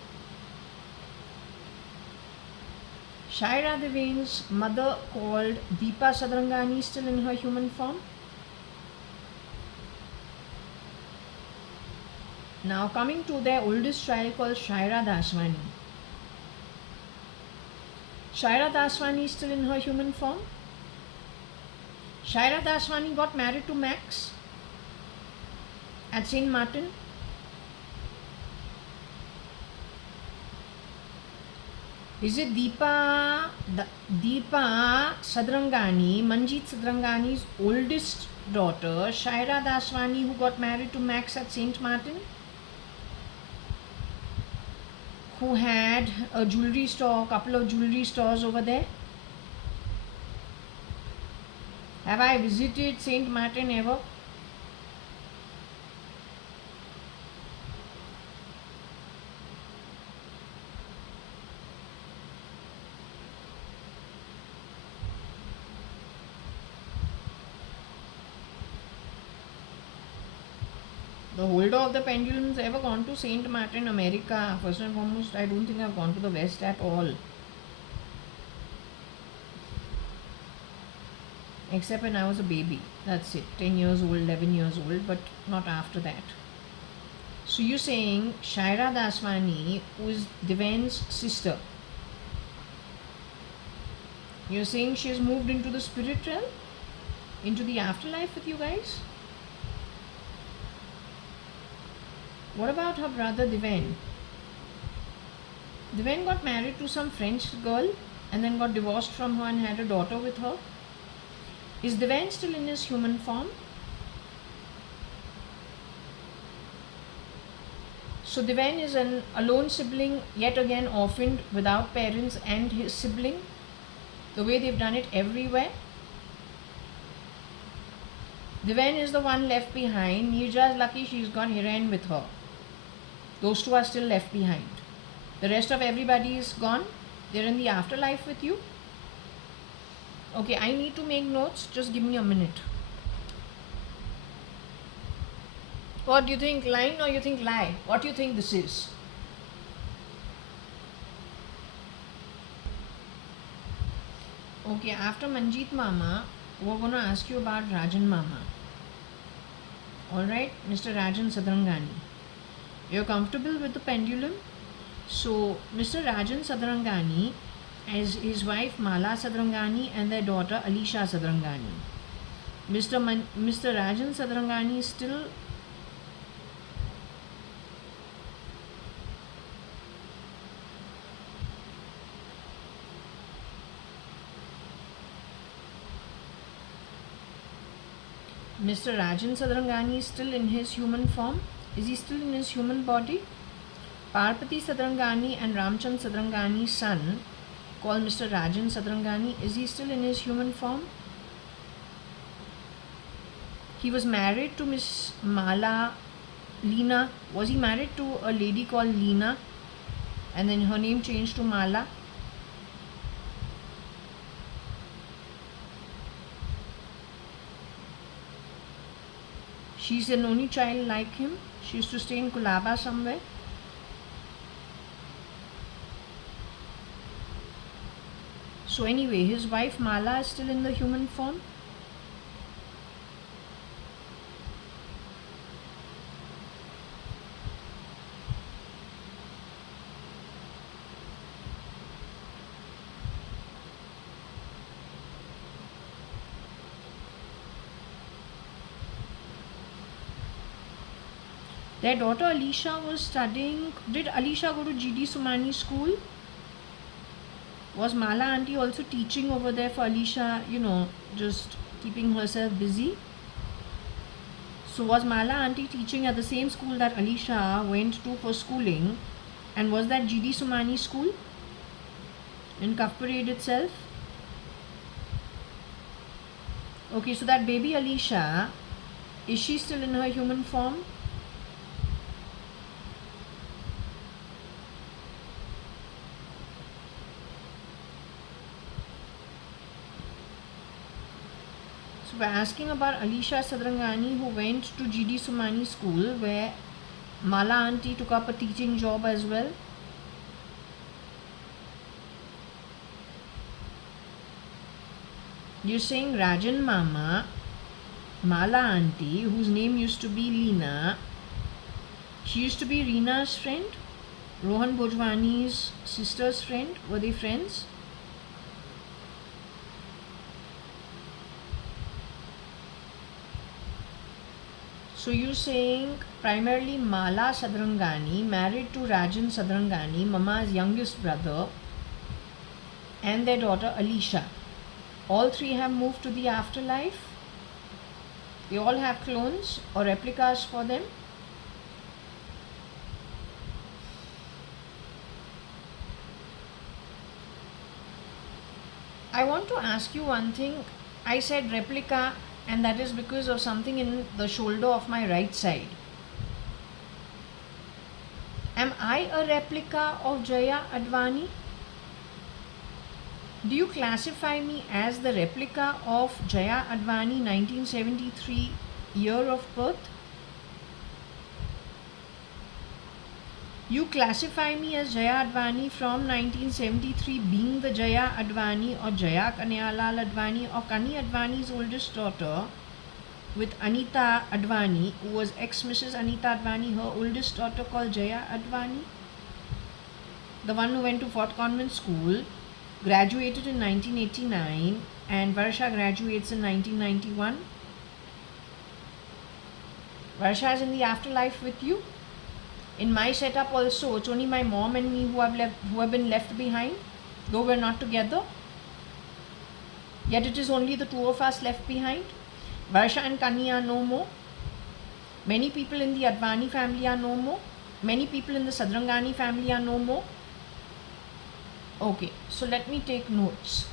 Shaira Divane's mother, called Deepa Sadrangani, is still in her human form. Now coming to their oldest child called Shaira Daswani. Shaira Daswani is still in her human form. Shaira Daswani got married to Max at St. Martin. Is it Deepa Sadrangani, Manjeet Sadrangani's oldest daughter, Shaira Daswani, who got married to Max at St. Martin, who had a jewelry store, couple of jewelry stores over there? Have I visited St. Martin ever? The holder of the pendulums ever gone to St. Martin, America? First and foremost, I don't think I've gone to the West at all. Except when I was a baby. That's it. 10 years old, 11 years old, but not after that. So you're saying Shaira Daswani, who is Divane's sister, you're saying she has moved into the spirit realm? Into the afterlife with you guys? What about her brother Divane? Divane got married to some French girl and then got divorced from her and had a daughter with her. Is Divane still in his human form? So Divane is an alone sibling, yet again orphaned, without parents and his sibling, the way they've done it everywhere. Divane is the one left behind. Nirja is lucky she's got Hiren with her. Those two are still left behind. The rest of everybody is gone. They're in the afterlife with you. Okay, I need to make notes. Just give me a minute. What do you think, line or you think lie? What do you think this is? Okay, after Manjeet Mama, we're going to ask you about Rajan Mama. Alright, Mr. Rajan Sadrangani. You're comfortable with the pendulum? So, Mr. Rajan Sadrangani, as his wife Mala Sadrangani and their daughter Alisha Sadrangani. Mr. Rajan Sadrangani is still. Mr. Rajan Sadrangani is still in his human form. Is he still in his human body? Parvati Sadrangani and Ramchand Sadrangani's son, called Mr. Rajan Sadrangani, is he still in his human form? He was married to Miss Mala Leena. Was he married to a lady called Leena and then her name changed to Mala? She's an only child like him. She used to stay in Kulaba somewhere. So anyway, his wife Mala is still in the human form. Their daughter Alisha was studying. Did Alisha go to GD Sumani school? Was Mala auntie also teaching over there for Alisha, just keeping herself busy? So was Mala auntie teaching at the same school that Alisha went to for schooling? And was that GD Sumani school in Cuff Parade itself? Okay, so that baby Alisha, is she still in her human form? So we're asking about Alisha Sadrangani, who went to GD Sumani school where Mala auntie took up a teaching job as well. You're saying Rajan Mama, Mala auntie, whose name used to be Leena, she used to be Reena's friend, Rohan Bhojwani's sister's friend. Were they friends? So you're saying primarily Mala Sadrangani married to Rajan Sadrangani, Mama's youngest brother, and their daughter Alisha. All three have moved to the afterlife. They all have clones or replicas for them. I want to ask you one thing. I said replica, and that is because of something in the shoulder of my right side. Am I a replica of JAYA.ADVANI? Do you classify me as the replica of JAYA.ADVANI 1973 year of birth? You classify me as JAYA.ADVANI from 1973, being the JAYA.ADVANI or Jaya Kanyalal Advani or Kani Advani's oldest daughter, with Anita Advani, who was ex-Mrs. Anita Advani, her oldest daughter called JAYA.ADVANI, the one who went to Fort Convent School, graduated in 1989, and Varsha graduates in 1991. Varsha is in the afterlife with you. In my setup also, it's only my mom and me who have been left behind, though we're not together. Yet it is only the two of us left behind. Varsha and Kani are no more. Many people in the Advani family are no more. Many people in the Sadrangani family are no more. Okay, so let me take notes.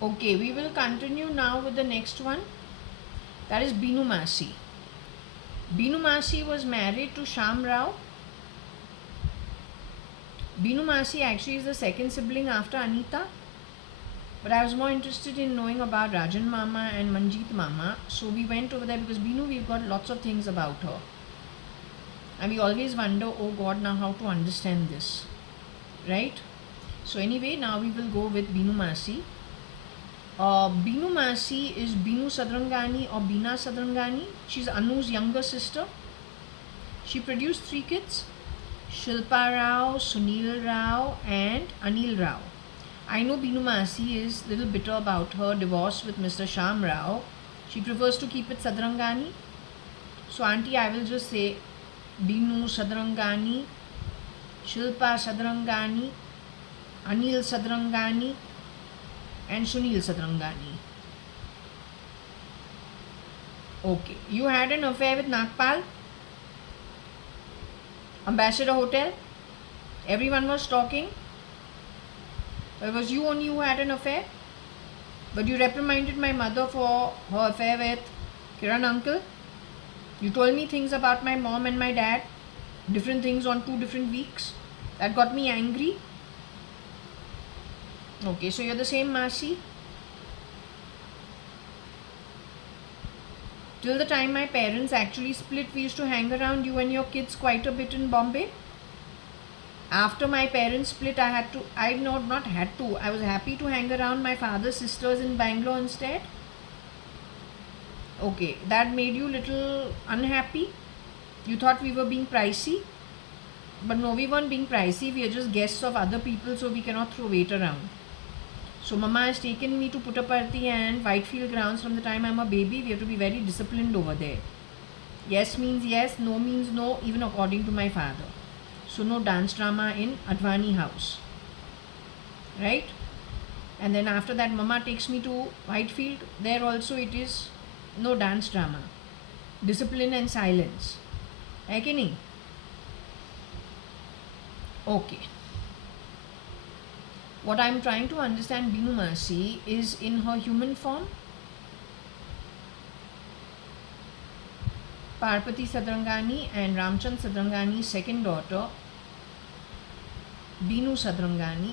Okay, we will continue now with the next one. That is Binu Masi. Binu Masi was married to Sham Rao. Binu Masi actually is the second sibling after Anita. But I was more interested in knowing about Rajan Mama and Manjeet Mama. So we went over there because Binu, we've got lots of things about her. And we always wonder, oh God, now how to understand this. Right? So anyway, now we will go with Binu Masi. Binu Masi is Binu Sadrangani or Bina Sadrangani. She's Anu's younger sister. She produced 3 kids: Shilpa Rao, Sunil Rao, and Anil Rao. I know Binu Masi is a little bitter about her divorce with Mr. Sham Rao. She prefers to keep it Sadrangani. So, Auntie, I will just say Binu Sadrangani, Shilpa Sadrangani, Anil Sadrangani, and Sunil Sadrangani. Okay. You had an affair with Nagpal? Ambassador Hotel? Everyone was talking? It was you only who had an affair? But you reprimanded my mother for her affair with Kiran uncle? You told me things about my mom and my dad, different things on 2 different weeks. That got me angry. Okay, so you're the same Masi? Till the time my parents actually split, we used to hang around you and your kids quite a bit in Bombay. After my parents split, I was happy to hang around my father's sisters in Bangalore instead. Okay, that made you little unhappy. You thought we were being pricey. But no, we weren't being pricey. We are just guests of other people, so we cannot throw weight around. So Mama has taken me to Puttaparthi and Whitefield grounds from the time I'm a baby. We have to be very disciplined over there. Yes means yes, no means no, even according to my father. So no dance drama in Advani house. Right? And then after that, Mama takes me to Whitefield. There also it is no dance drama. Discipline and silence. Hai ki nahi? Okay. What I'm trying to understand Binu Masi is in her human form. Parvati Sadrangani and Ramchand Sadrangani's second daughter, Binu Sadrangani,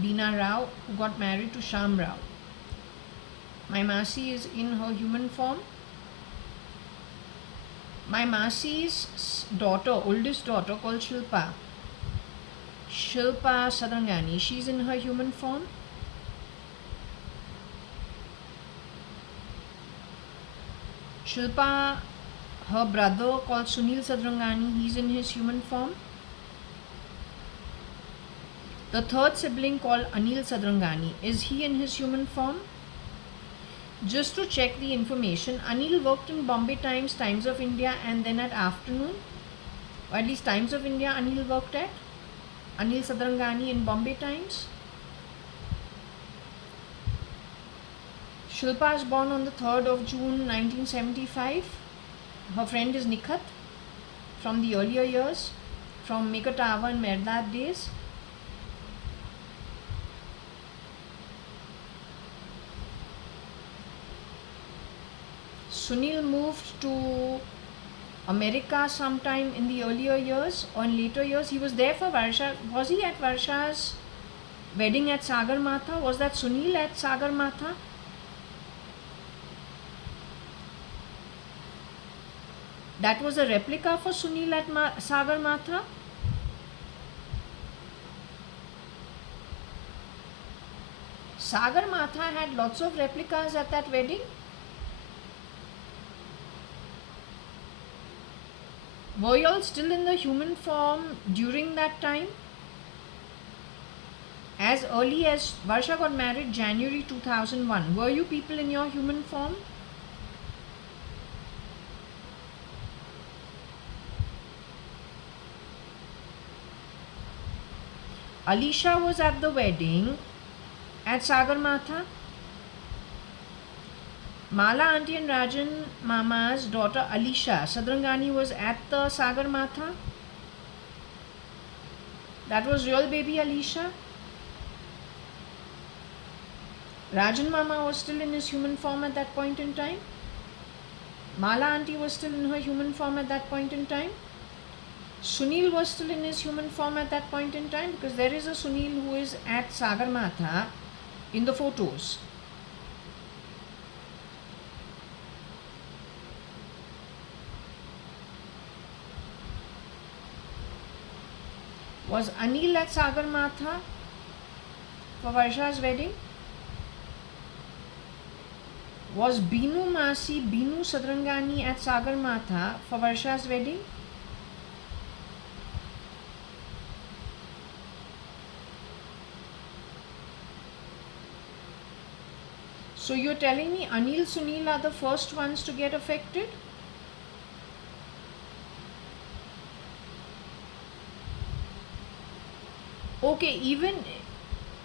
Beena Rao, who got married to Sham Rao. My Masi is in her human form. My Masi's daughter, oldest daughter, called Shilpa Sadrangani, she's in her human form. Shilpa, her brother called Sunil Sadrangani, he's in his human form. The third sibling called Anil Sadrangani, is he in his human form? Just to check the information, Anil worked in Bombay Times, Times of India, and then at Afternoon, or at least Times of India Anil worked at. Anil Sadrangani in Bombay Times. Shilpa is born on the 3rd of June 1975. Her friend is Nikhat from the earlier years, from Mekatawa and Merdad days. Sunil moved to America sometime in the earlier years or in later years. He was there for Varsha. Was he at Varsha's wedding at Sagar Matha? Was that Sunil at Sagar Matha? That was a replica for Sunil at Sagar Matha? Sagar Matha had lots of replicas at that wedding. Were you all still in the human form during that time? As early as Varsha got married January 2001, were you people in your human form? Alisha was at the wedding at Sagar Matha. Mala Auntie and Rajan Mama's daughter Alisha Sadrangani was at the Sagar Matha. That was real baby Alisha. Rajan Mama was still in his human form at that point in time. Mala Auntie was still in her human form at that point in time. Sunil was still in his human form at that point in time, because there is a Sunil who is at Sagar Matha in the photos. Was Anil at Sagar Matha for Varsha's wedding? Was Binu Masi, Binu Sadrangani at Sagar Matha for Varsha's wedding? So you're telling me Anil Sunil are the first ones to get affected? Okay,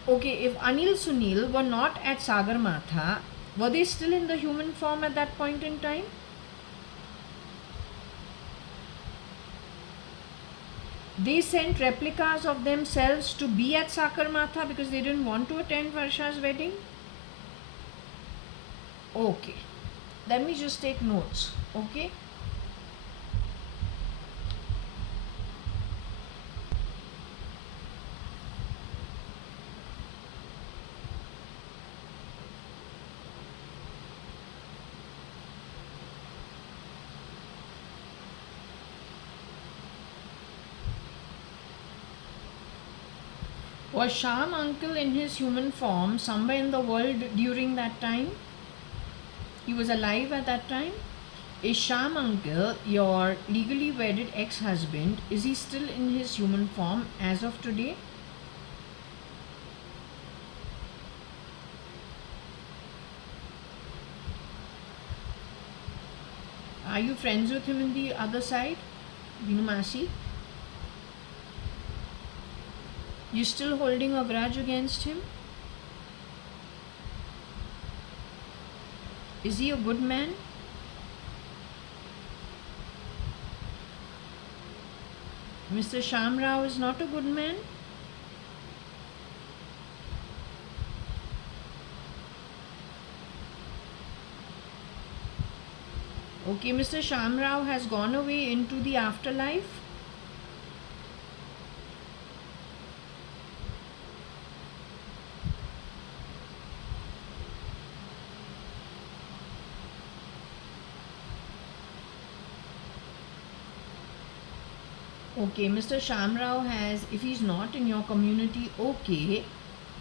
if Anil Sunil were not at Sagarmatha, were they still in the human form at that point in time? They sent replicas of themselves to be at Sagarmatha because they didn't want to attend Varsha's wedding? Okay, let me just take notes. Okay. Was Sham uncle in his human form somewhere in the world during that time? He was alive at that time? Is Sham uncle, your legally wedded ex-husband, is he still in his human form as of today? Are you friends with him in the other side, Binumasi? You still holding a grudge against him? Is he a good man? Mr. Shamrao is not a good man? Okay, Mr. Shamrao has gone away into the afterlife. Okay, Mr. Shamrao has, if he's not in your community, okay,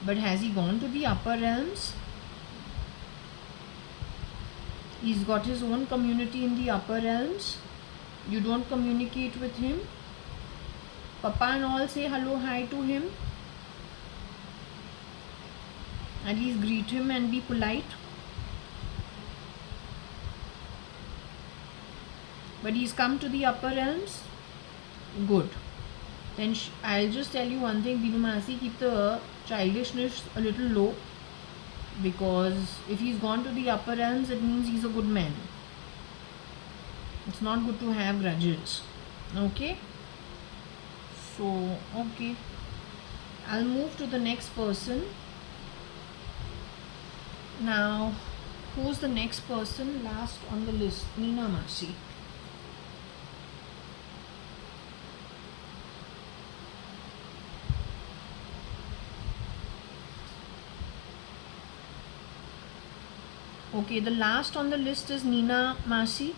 but has he gone to the upper realms? He's got his own community in the upper realms. You don't communicate with him. Papa and all say hello, hi to him. At least greet him and be polite. But he's come to the upper realms. Good. Then I'll just tell you one thing, Binumasi, keep the childishness a little low, because if he's gone to the upper realms, it means he's a good man. It's not good to have grudges. Okay? So, okay. I'll move to the next person. Now, who's the next person last on the list? Nina Masi. Okay, the last on the list is Nina Masi.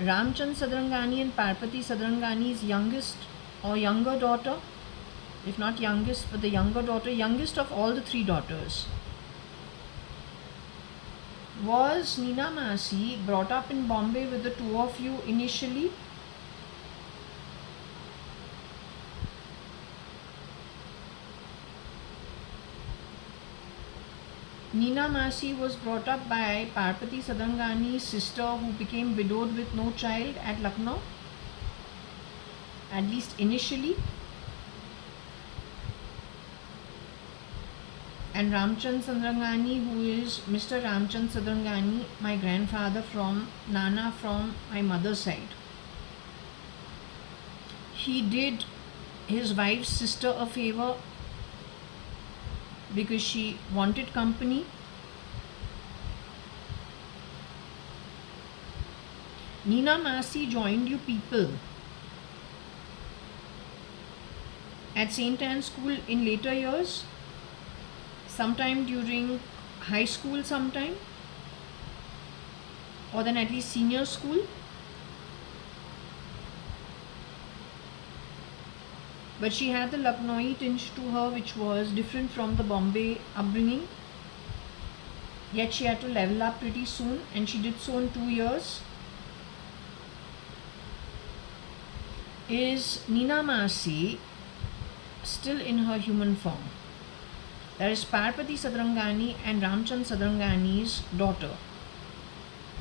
Ramchand Sadrangani and Parvati Sadrangani's youngest or younger daughter, if not youngest, but the younger daughter, youngest of all the three daughters. Was Nina Masi brought up in Bombay with the two of you initially? Nina Masi was brought up by Parvati Sadangani's sister, who became widowed with no child at Lucknow, at least initially. And Ramchand Sadrangani, who is Mr. Ramchand Sadrangani, my grandfather from Nana from my mother's side. He did his wife's sister a favor because she wanted company. Nina Masi joined you people at St. Anne's School in later years, sometime during high school sometime, or then at least senior school. But she had the Lucknowi tinge to her, which was different from the Bombay upbringing. Yet she had to level up pretty soon, and she did so in 2 years. Is Nina Masi still in her human form? That is Parvati Sadrangani and Ramchand Sadrangani's daughter,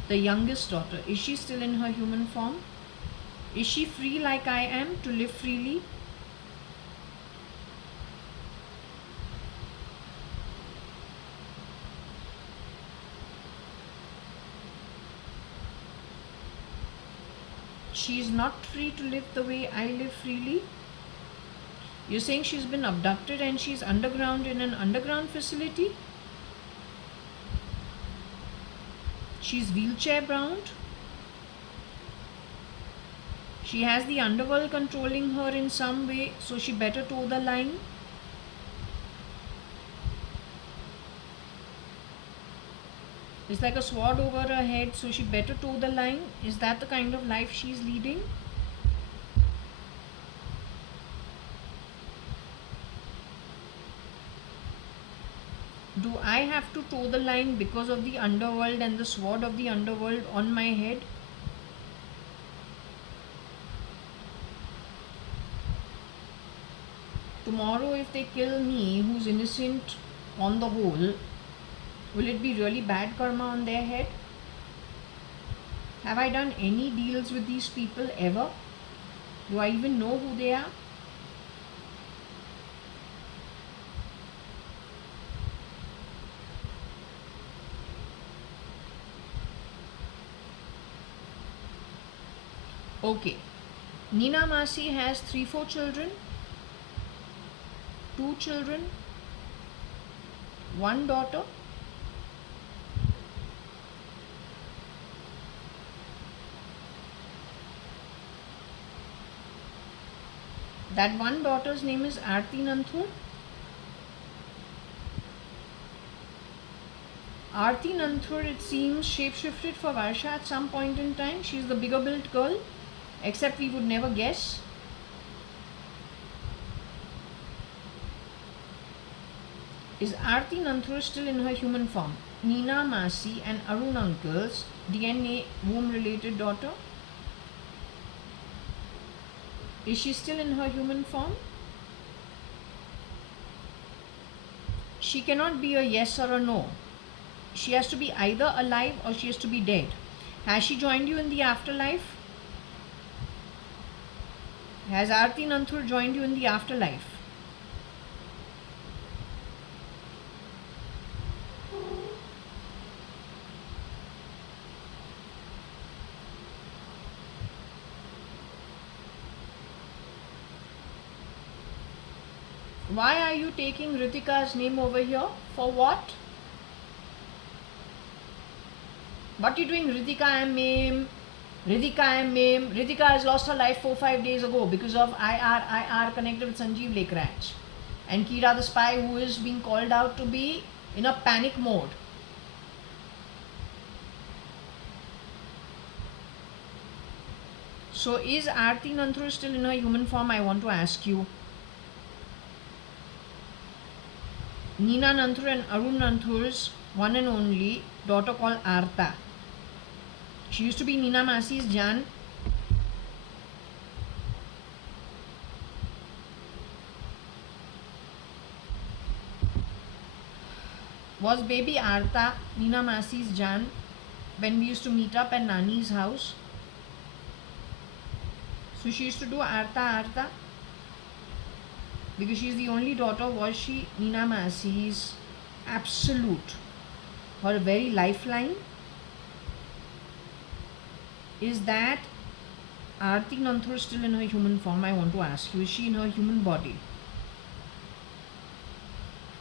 the youngest daughter. Is she still in her human form? Is she free like I am to live freely? She is not free to live the way I live freely. You're saying she's been abducted and she's underground in an underground facility? She's wheelchair bound. She has the underworld controlling her in some way, so she better toe the line. It's like a sword over her head, so she better toe the line. Is that the kind of life she's leading? Do I have to toe the line because of the underworld and the sword of the underworld on my head? Tomorrow, if they kill me, who's innocent on the whole, will it be really bad karma on their head? Have I done any deals with these people ever? Do I even know who they are? Okay. Nina Masi has 3-4 children. 2 children, 1 daughter. That one daughter's name is Aarti Nanthur. Aarti Nanthur, it seems, shapeshifted for Varsha at some point in time. She's the bigger built girl, except we would never guess. Is Aarti Nanthur still in her human form? Nina Masi and Arun uncle's DNA womb related daughter? Is she still in her human form? She cannot be a yes or a no. She has to be either alive or she has to be dead. Has she joined you in the afterlife? Has Aarti Nanthur joined you in the afterlife? Why are you taking Ritika's name over here? For what? What are you doing? Ritika, I am meme. Ritika, I am meme. Ritika has lost her life 4-5 days ago because of IR connected with Sanjeev Lekraj. And Kira the spy, who is being called out to be in a panic mode. So is Aarti Nanthur still in her human form? I want to ask you. Nina Nanthur and Arun Nanthur's one and only daughter called Arta. She used to be Nina Masi's Jan. Was baby Arta Nina Masi's Jan when we used to meet up at Nani's house? So she used to do Arta because she's the only daughter. Was she Nina Masi's absolute, her very lifeline? Is that Aarti Nanthur still in her human form? I want to ask you. Is she in her human body?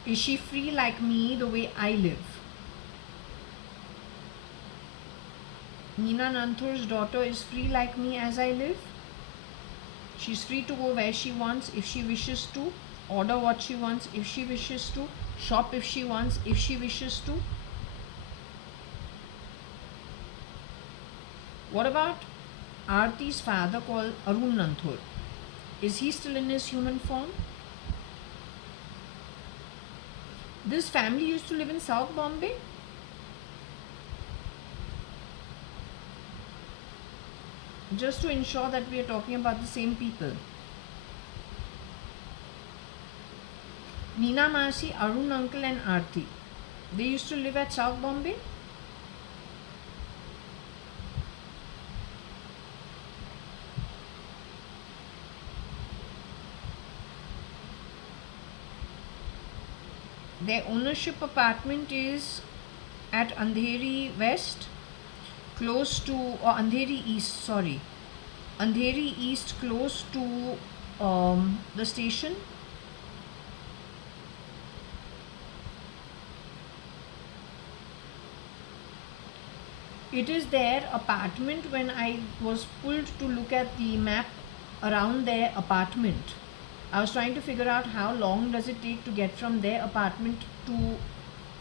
Is she free like me the way I live? Nina Nanthur's daughter is free like me as I live. She's free to go where she wants if she wishes to, order what she wants if she wishes to, shop if she wants if she wishes to. What about Aarti's father called Arun Nanthur? Is he still in his human form? This family used to live in South Bombay. Just to ensure that we are talking about the same people. Neena Masi, Arun uncle and Aarti. They used to live at South Bombay. Their ownership apartment is at Andheri West, close to, or Andheri East, sorry. Andheri East, close to the station. It is their apartment. When I was pulled to look at the map around their apartment, I was trying to figure out how long does it take to get from their apartment to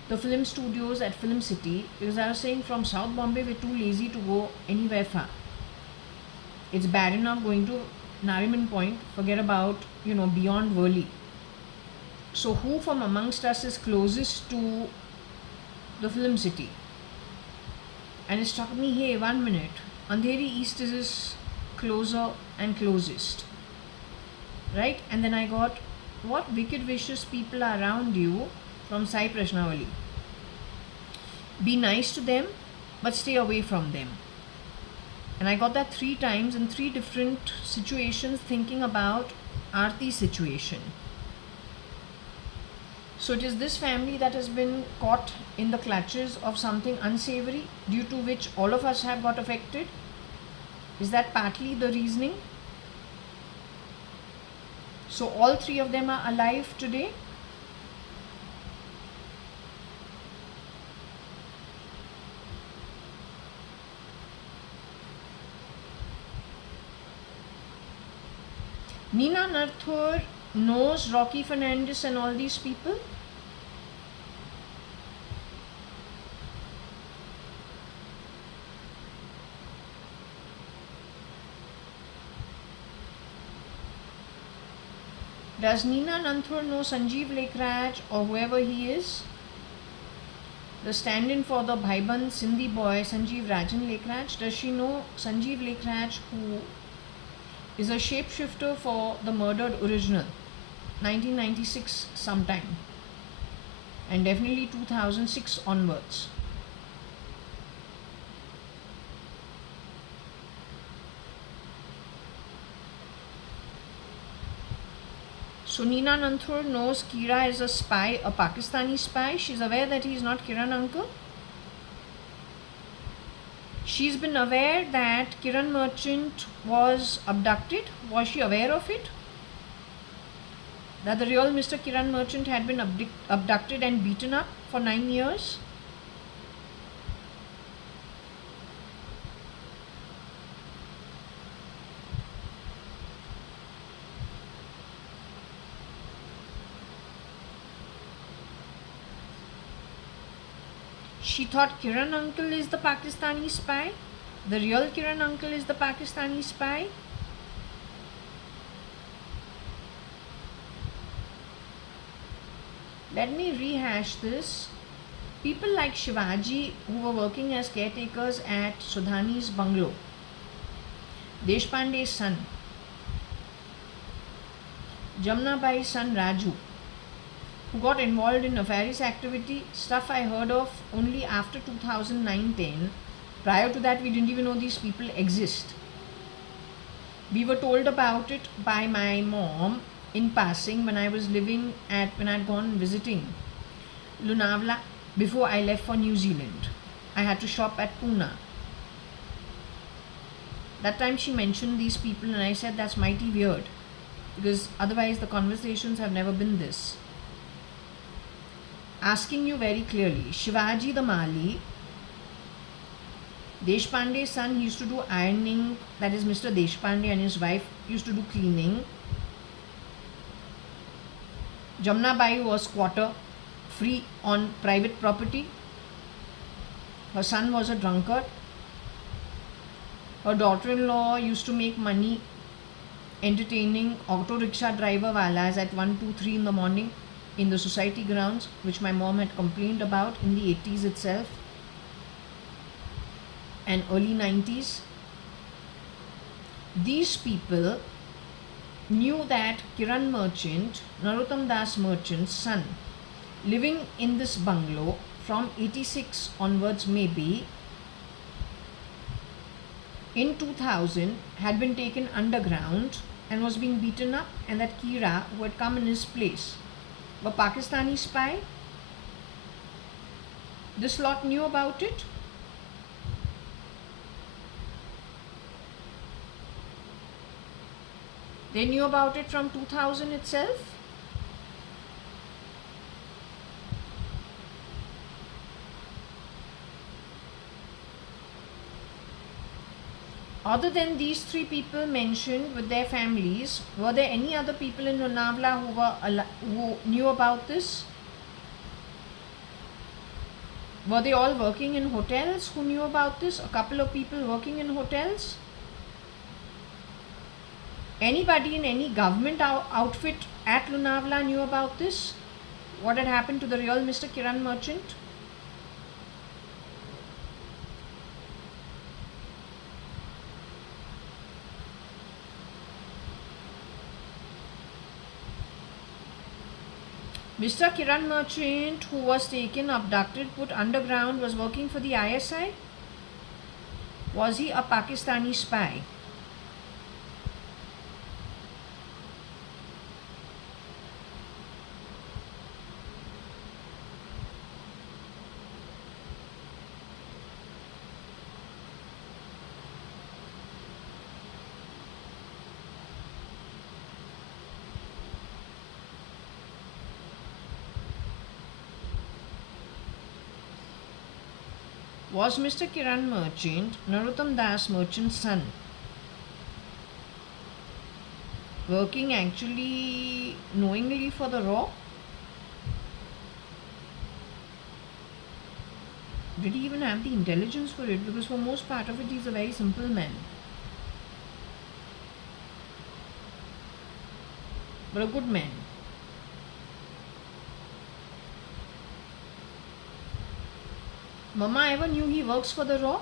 the film studios at Film City, because I was saying from South Bombay we're too lazy to go anywhere far. It's bad enough going to Nariman Point, forget about, beyond Worli. So who from amongst us is closest to the Film City? And it struck me, hey, 1 minute, Andheri East is closer and closest. Right? And then I got, what wicked vicious people are around you from Sai Prashnavali. Be nice to them, but stay away from them. And I got that 3 times in 3 different situations, thinking about Aarti's situation. So it is this family that has been caught in the clutches of something unsavory, due to which all of us have got affected. Is that partly the reasoning? So all 3 of them are alive today. Nina Narthur knows Rocky Fernandez and all these people. Does Nina Nanthur know Sanjeev Lekhraj or whoever he is? The stand-in for the Bhaiband Sindhi boy Sanjeev Rajan Lekhraj. Does she know Sanjeev Lekhraj, who is a shapeshifter for the murdered original, 1996 sometime, and definitely 2006 onwards. So Nina Nanthur knows Kira is a spy, a Pakistani spy. She's aware that he is not Kiran uncle. She's been aware that Kiran Merchant was abducted. Was she aware of it? That the real Mr. Kiran Merchant had been abducted and beaten up for 9 years? She thought Kiran uncle is the Pakistani spy. The real Kiran uncle is the Pakistani spy. Let me rehash this. People like Shivaji, who were working as caretakers at Sudhani's bungalow, Deshpande's son, Jamna Bai's son Raju, who got involved in nefarious activity, stuff I heard of only after 2009-10. Prior to that, we didn't even know these people exist. We were told about it by my mom in passing when I was when I'd gone visiting Lonavala before I left for New Zealand. I had to shop at Pune. That time she mentioned these people and I said that's mighty weird, because otherwise the conversations have never been this. Asking you very clearly, Shivaji the Mali, Deshpande's son, he used to do ironing, that is Mr. Deshpande, and his wife used to do cleaning. Jamna Bai was squatter, free on private property. Her son was a drunkard. Her daughter-in-law used to make money entertaining auto rickshaw driver walas at 1, 2, 3 in the morning in the society grounds, which my mom had complained about in the 80s itself and early 90s. These people knew that Kiran Merchant, Narottam Das Merchant's son, living in this bungalow from 86 onwards, maybe in 2000, had been taken underground and was being beaten up, and that Kira, who had come in his place, a Pakistani spy. This lot knew about it. They knew about it from 2000 itself. Other than these three people mentioned with their families, were there any other people in Lonavala who knew about this? Were they all working in hotels who knew about this? A couple of people working in hotels? Anybody in any government outfit at Lonavala knew about this? What had happened to the real Mr. Kiran Merchant? Mr. Kiran Merchant, who was taken, abducted, put underground, was working for the ISI? Was he a Pakistani spy? Was Mr. Kiran Merchant, Narottam Das Merchant's son, working actually knowingly for the Raw? Did he even have the intelligence for it? Because for most part of it, he's a very simple man. But a good man. Mama ever knew he works for the Raw?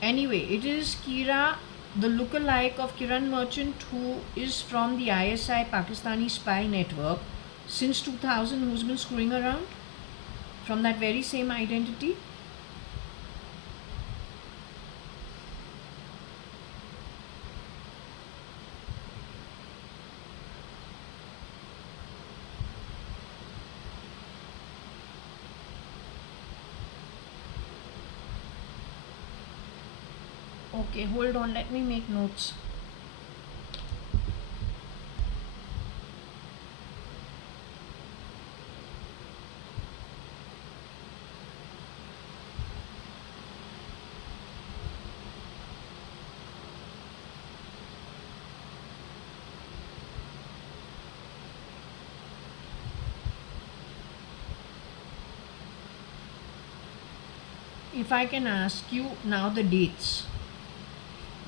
Anyway, it is Kira, the lookalike of Kiran Merchant, who is from the ISI Pakistani spy network since 2000, who's been screwing around from that very same identity. Okay, hold on, let me make notes. If I can ask you now the dates,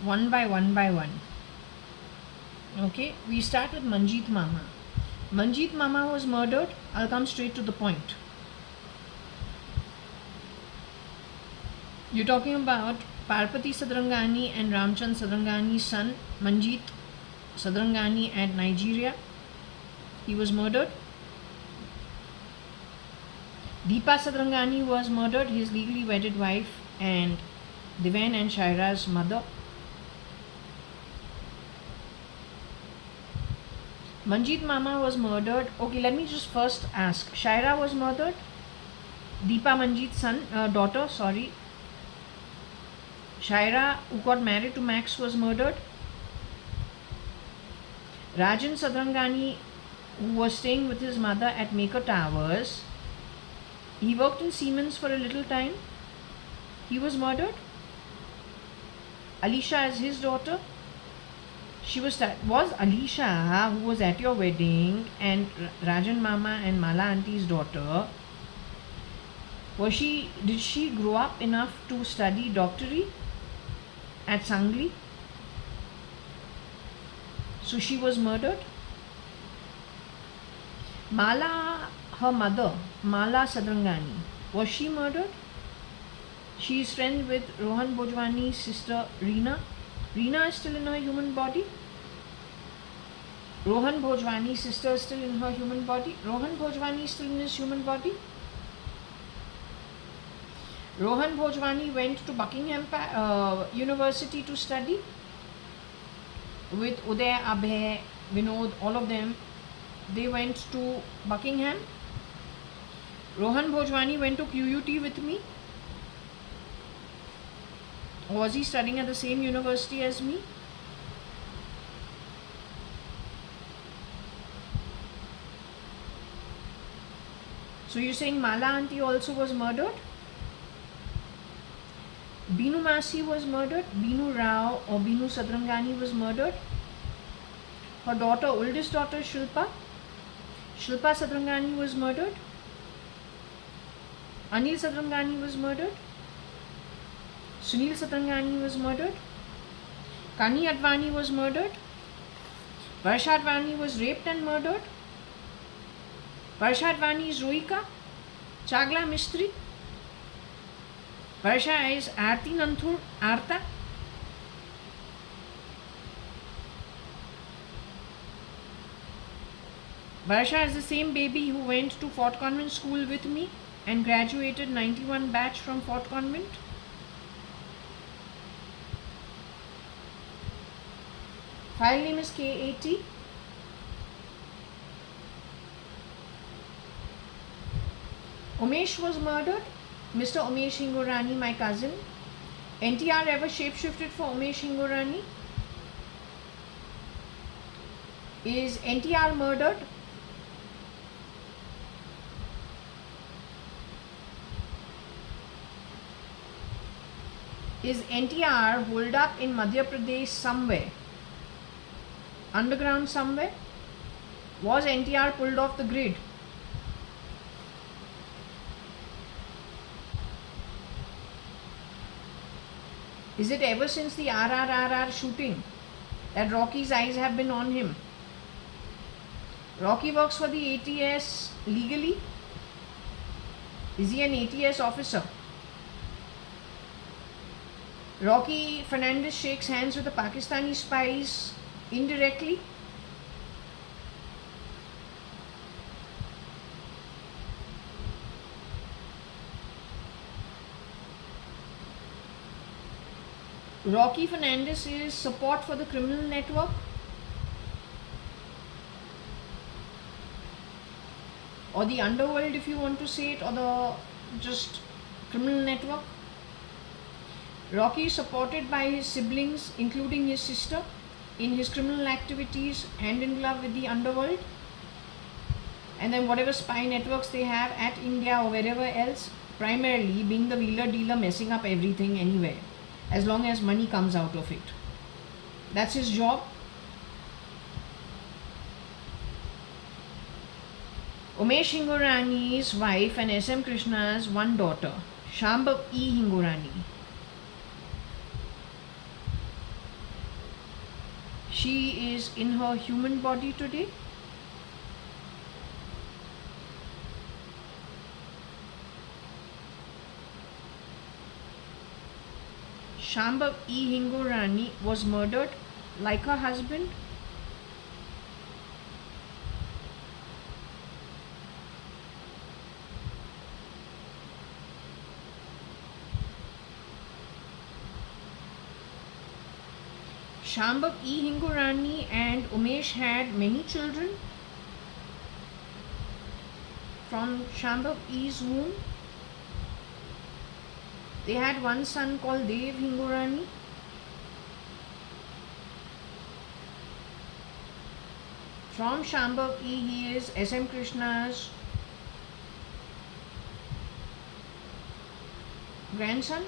one by one. Okay, we start with Manjeet Mama. Manjeet Mama was murdered. I'll come straight to the point. You're talking about Parpati Sadrangani and Ramchand Sadrangani's son, Manjeet Sadrangani, at Nigeria. He was murdered. Deepa Sadrangani was murdered, his legally wedded wife and Divan and Shaira's mother. Manjeet Mama was murdered. Okay, let me just first ask. Shaira was murdered. Deepa Manjeet's daughter, sorry. Shaira, who got married to Max, was murdered. Rajan Sadrangani, who was staying with his mother at Maker Towers, he worked in Siemens for a little time. He was murdered. Alisha is his daughter. She was Alisha, who was at your wedding, and Rajan Mama and Mala Auntie's daughter. Did she grow up enough to study doctory at Sangli? So she was murdered. Mala, her mother, Mala Sadrangani, was she murdered? She is friends with Rohan Bhojwani's sister Reena. Reena is still in her human body. Rohan Bhojwani's sister is still in her human body. Rohan Bhojwani is still in his human body. Rohan Bhojwani went to Buckingham University to study with Uday, Abhay, Vinod, all of them. They went to Buckingham. Rohan Bhojwani went to QUT with me. Was he studying at the same university as me? So you're saying Mala auntie also was murdered? Binu Masi was murdered. Binu Rao or Binu Sadrangani was murdered. Her daughter, oldest daughter Shilpa Sadrangani was murdered. Anil Sadrangani was murdered. Sunil Sadrangani was murdered. Kani Advani was murdered. Varsha Advani was raped and murdered. Varsha Advani is Rohika. Chagla Mistri. Varsha is Aarti Nanthur, Arta. Varsha is the same baby who went to Fort Convent School with me and graduated 91 batch from Fort Convent. File name is K80. Umesh was murdered. Mr. Umesh Hingorani, my cousin. NTR ever shapeshifted for Umesh Hingorani? Is NTR murdered? Is NTR holed up in Madhya Pradesh somewhere? Underground somewhere? Was NTR pulled off the grid? Is it ever since the RRRR shooting that Rocky's eyes have been on him? Rocky works for the ATS legally? Is he an ATS officer? Rocky Fernandez shakes hands with the Pakistani spies indirectly? Rocky Fernandez is support for the criminal network? Or the underworld, if you want to say it, or the just criminal network? Rocky is supported by his siblings, including his sister, in his criminal activities, hand in glove with the underworld. And then whatever spy networks they have at India or wherever else, primarily being the wheeler dealer, messing up everything anywhere, as long as money comes out of it. That's his job. Umesh Hingorani's wife and SM Krishna's one daughter, Shambhav E. Hingorani. She is in her human body today. Shambhav E. Hingorani was murdered like her husband. Shambhav E. Hingorani and Umesh had many children from Shambhav E.'s womb. They had one son called Dev Hingorani. From Shambhav E, he is SM Krishna's grandson.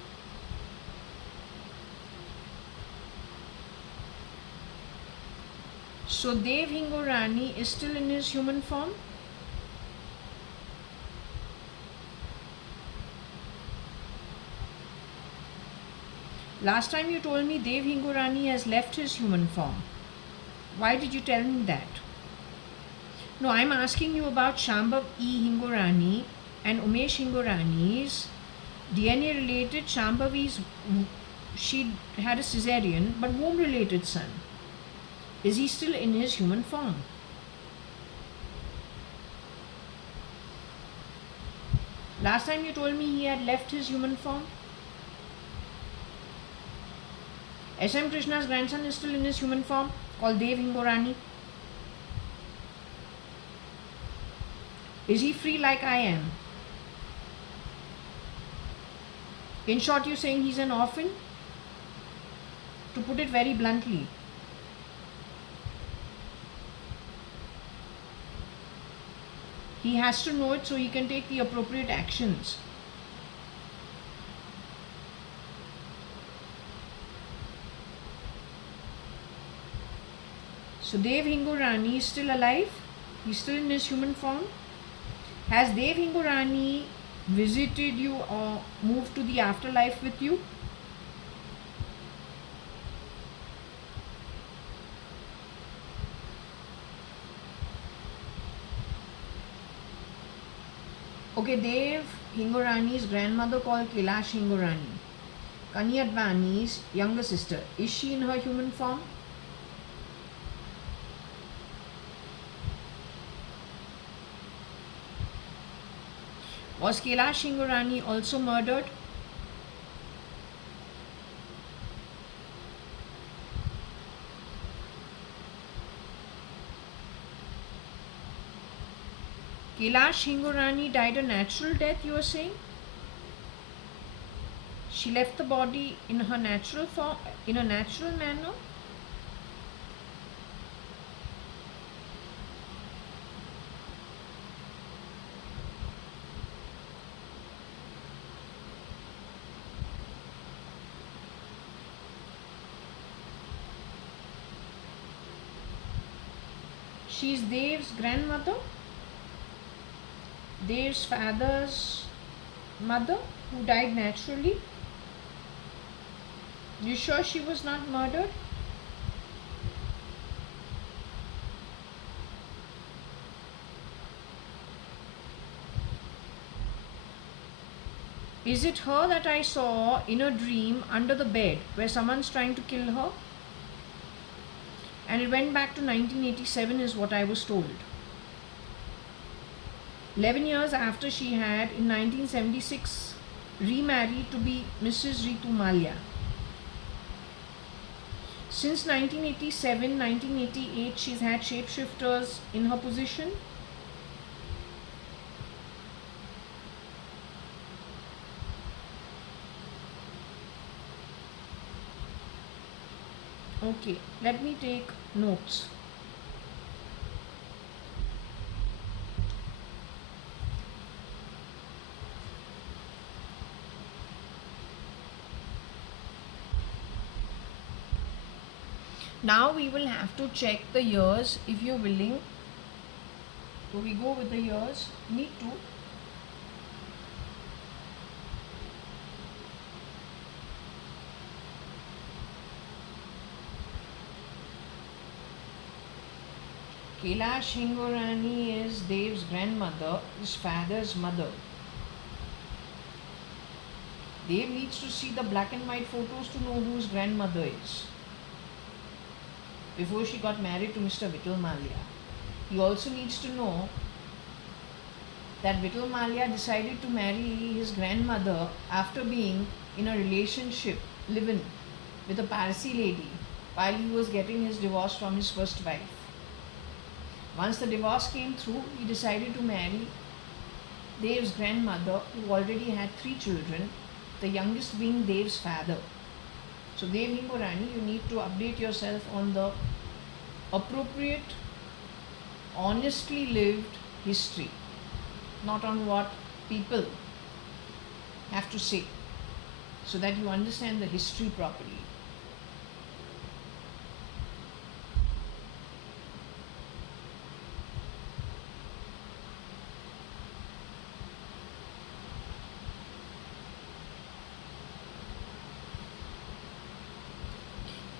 So Dev Hingorani is still in his human form. Last time you told me Dev Hingorani has left his human form. Why did you tell me that? No, I'm asking you about Shambhav E. Hingorani and Umesh Hingorani's DNA related. Shambhavi's, she had a cesarean, but womb related son. Is he still in his human form? Last time you told me he had left his human form. S.M. Krishna's grandson is still in his human form, called Dev Hingorani. Is he free like I am? In short, you're saying he's an orphan? To put it very bluntly. He has to know it so he can take the appropriate actions. So Dev Hingorani is still alive? He's still in his human form? Has Dev Hingorani visited you or moved to the afterlife with you? Okay, Dev Hingorani's grandmother called Kailash Hingorani, JAYA.ADVANI's younger sister. Is she in her human form? Was Kailash Hingorani also murdered? Kailash Hingorani died a natural death, you are saying? She left the body in her natural form, in a natural manner? She's Dev's grandmother? Dev's father's mother who died naturally? You sure she was not murdered? Is it her that I saw in a dream under the bed where someone's trying to kill her? And it went back to 1987 is what I was told. 11 years after she had, in 1976, remarried to be Mrs. Ritu Malia. Since 1987, 1988, she's had shapeshifters in her position. Okay, let me take notes. Now we will have to check the years if you're willing. Do we go with the years? Need to. Kailash Hingorani is Dev's grandmother, his father's mother. Dev needs to see the black and white photos to know who his grandmother is. Before she got married to Mr. Vital Malia. He also needs to know that Vital Malia decided to marry his grandmother after being in a relationship, live-in, with a Parsi lady while he was getting his divorce from his first wife. Once the divorce came through, he decided to marry Dev's grandmother, who already had 3 children, the youngest being Dev's father. So Dev Hingorani, you need to update yourself on the appropriate, honestly lived history, not on what people have to say, so that you understand the history properly.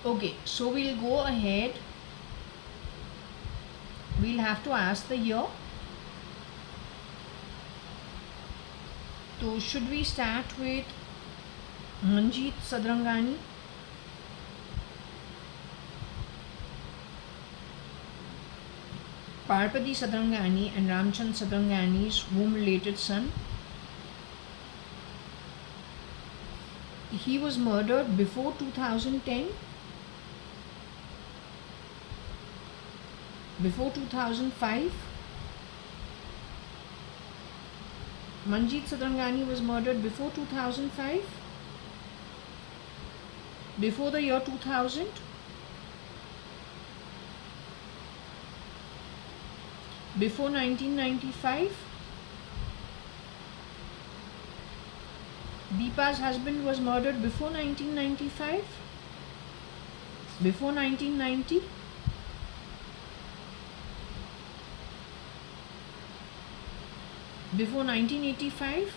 Okay, so we'll go ahead we'll have to ask the year. So should we start with Manjeet Sadrangani? Parpati Sadrangani and Ramchand Sadrangani's womb-related son. He was murdered before 2010, before 2005. Manjeet Sadrangani was murdered before 2005, before the year 2000, before 1995. Deepa's husband was murdered before 1995, before 1990. Before 1985.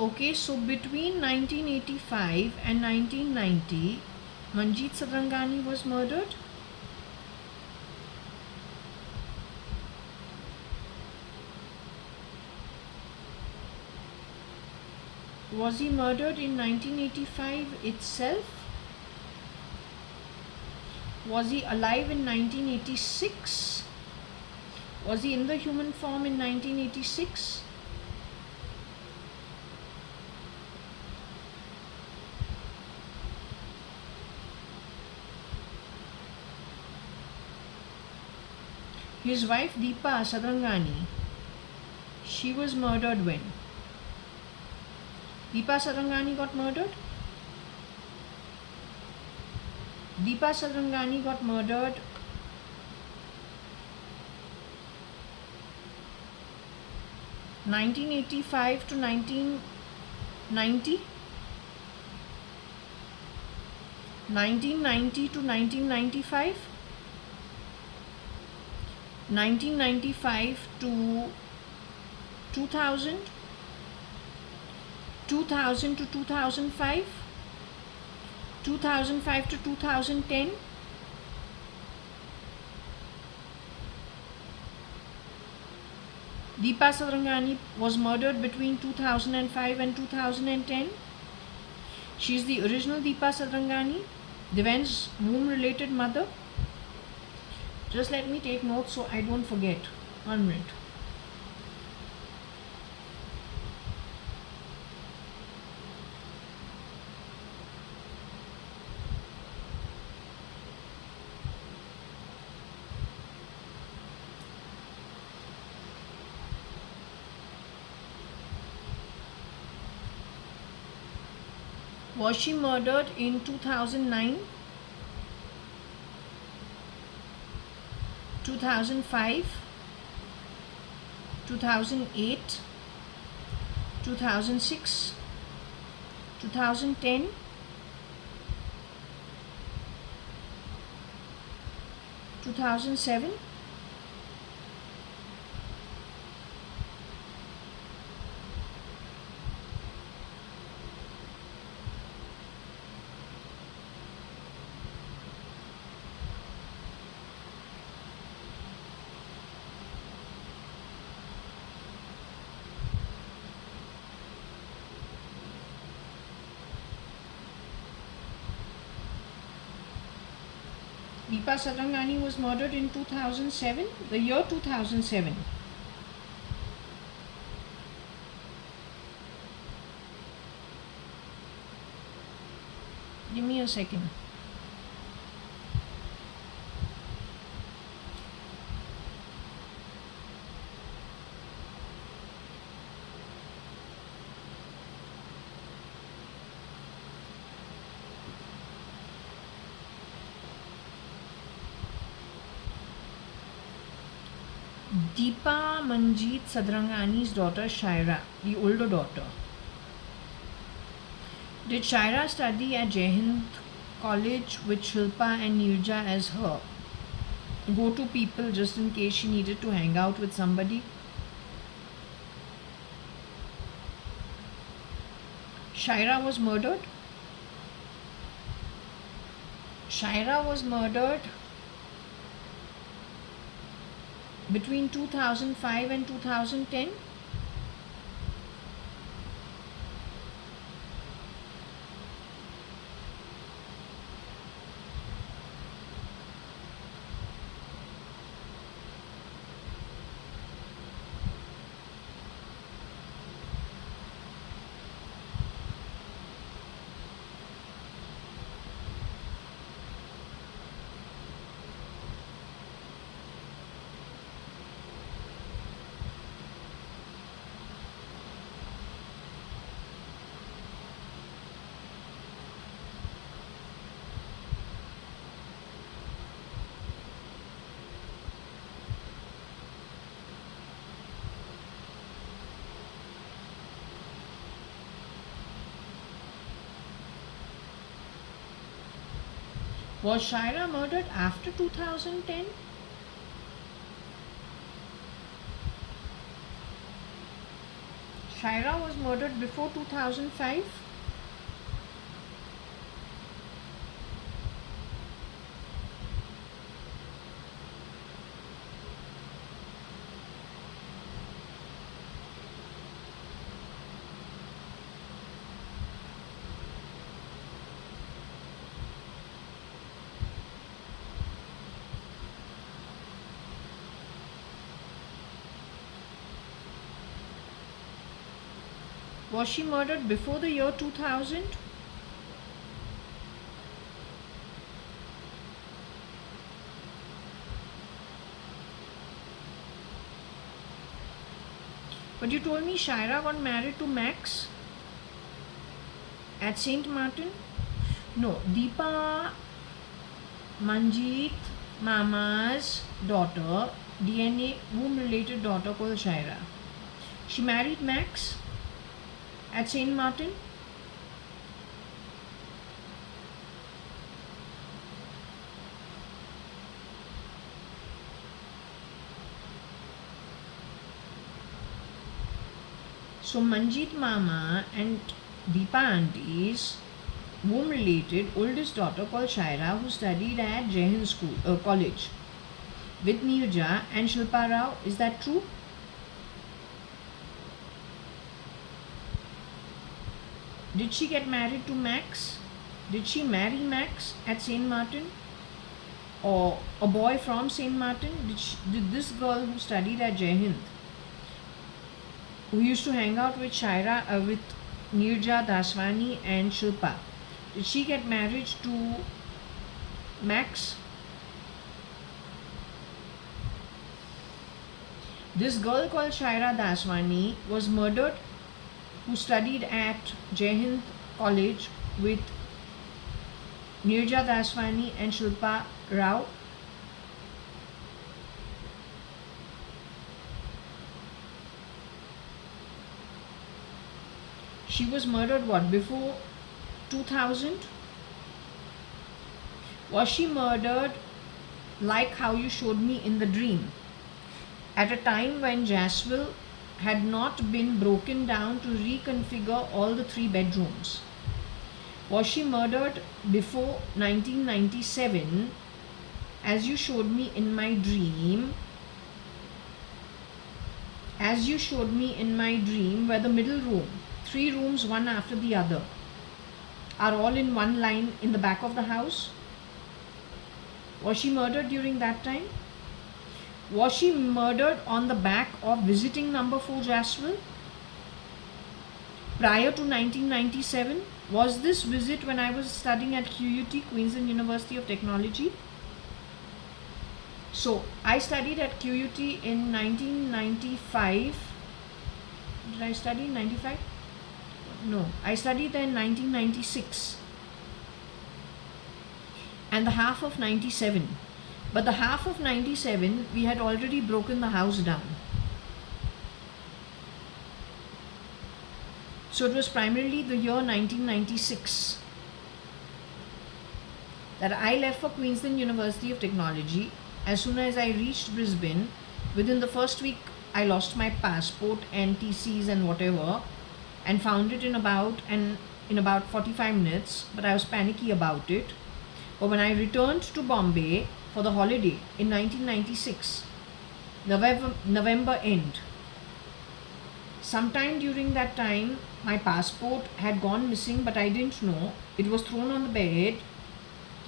Okay, so between 1985 and 1990, Manjeet Sadrangani was murdered. Was he murdered in 1985 itself? Was he alive in 1986? Was he in the human form in 1986? His wife Deepa Sadrangani, she was murdered when? Deepa Sadrangani got murdered? Deepa Sadrangani got murdered 1985 to 1990, 1990 to 1995, 1995 to 2000, 2000 to 2005, 2005 to 2010, Deepa Sadrangani was murdered between 2005 and 2010. She is the original Deepa Sadrangani, Devan's womb-related mother. Just let me take notes so I don't forget. 1 minute. Was she murdered in 2009, 2005, 2008, 2006, 2010, 2007? Deepa Sadrangani was murdered in 2007, the year 2007. Give me a second. Deepa Manjeet Sadrangani's daughter Shaira, the older daughter. Did Shaira study at Jai Hind College with Shilpa and Neerja as her? go-to people just in case she needed to hang out with somebody. Shaira was murdered. Shaira was murdered between 2005 and 2010. Was Shaira murdered after 2010? Shaira was murdered before 2005. Was she murdered before the year 2000? But you told me Shaira got married to Max at Saint Martin? No, Deepa Manjeet Mama's daughter, DNA womb related daughter called Shaira. She married Max at Saint Martin. So Manjeet Mama and Deepa Auntie's womb related oldest daughter called Shaira, who studied at JAYA.ADVANI school college with Neerja and Shilpa Rao. Is that true? Did she get married to Max? Did she marry Max at Saint Martin? Or a boy from Saint Martin? Did this girl who studied at JAYA.ADVANI, who used to hang out with Shaira, with Neerja, Daswani and Shilpa, did she get married to Max? This girl called Shaira Daswani was murdered, who studied at JAYA.ADVANI college with Neerja Daswani and Shilpa Rao. She was murdered what, before 2000? Was she murdered like how you showed me in the dream, at a time when Jaswell had not been broken down to reconfigure all the 3 bedrooms? Was she murdered before 1997, as you showed me in my dream? As you showed me in my dream, where the middle room, 3 rooms one after the other, are all in one line in the back of the house? Was she murdered during that time? Was she murdered on the back of visiting number 4 Jaswell prior to 1997? Was this visit when I was studying at QUT, Queensland University of Technology? So I studied at QUT in 1995. Did I study in 95? No, I studied there in 1996 and the half of 97. But the half of 97, we had already broken the house down. So it was primarily the year 1996 that I left for Queensland University of Technology as soon as I reached Brisbane, within the first week, I lost my passport and TCs and whatever, and found it in about 45 minutes. But I was panicky about it. But when I returned to Bombay for the holiday in 1996, November end, sometime during that time, my passport had gone missing, but I didn't know. It was thrown on the bed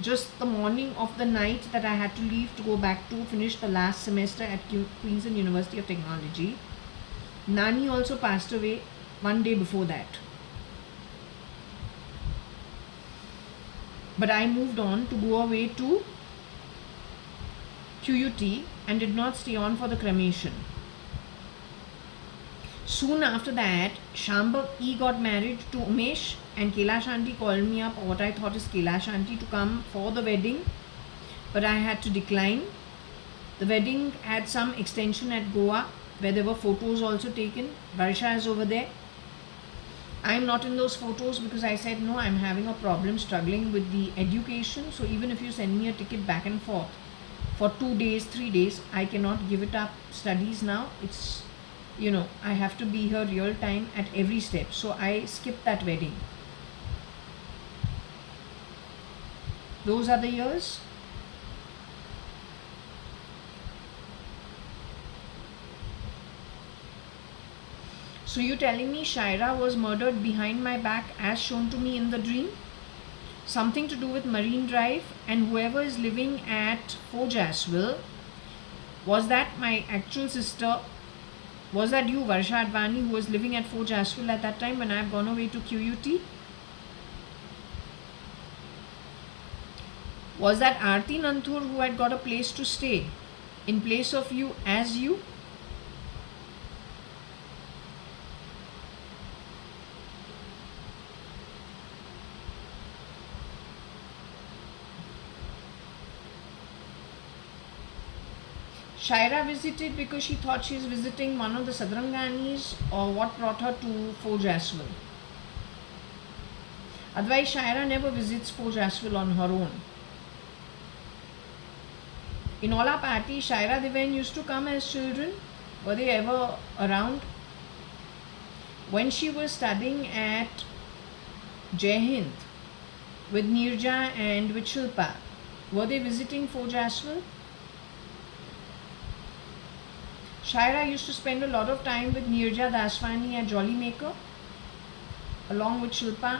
just the morning of the night that I had to leave to go back to finish the last semester at Queensland University of Technology. Nani also passed away one day before that. But I moved on to go away to QUT and did not stay on for the cremation. Soon after that, Shambhak E got married to Umesh, and Kailash Aunty called me up, or what I thought is Kailash Aunty, to come for the wedding, but I had to decline. The wedding had some extension at Goa where there were photos also taken. Varsha is over there. I'm not in those photos because I said no, I'm having a problem struggling with the education. So even if you send me a ticket back and forth for 2 days, 3 days, I cannot give it up studies now. It's, I have to be here real time at every step. So I skipped that wedding. Those are the years. So you're telling me Shaira was murdered behind my back as shown to me in the dream? Something to do with Marine Drive, and whoever is living at Fort Jaswell, was that my actual sister? Was that you, JAYA.ADVANI, who was living at Fort Jaswell at that time when I have gone away to QUT? Was that Aarti Nanthur who had got a place to stay in place of you as you? Shaira visited because she thought she was visiting one of the Sadranganis, or what brought her to Fort Jaswell? Otherwise, Shaira never visits Fort Jaswell on her own. In all our parties, JAYA.ADVANI used to come as children. Were they ever around? When she was studying at Jai Hind with Neerja and with Shilpa, were they visiting Fort Jaswell? Shaira used to spend a lot of time with Neerja.ADVANI at Jolly Maker, along with Shilpa.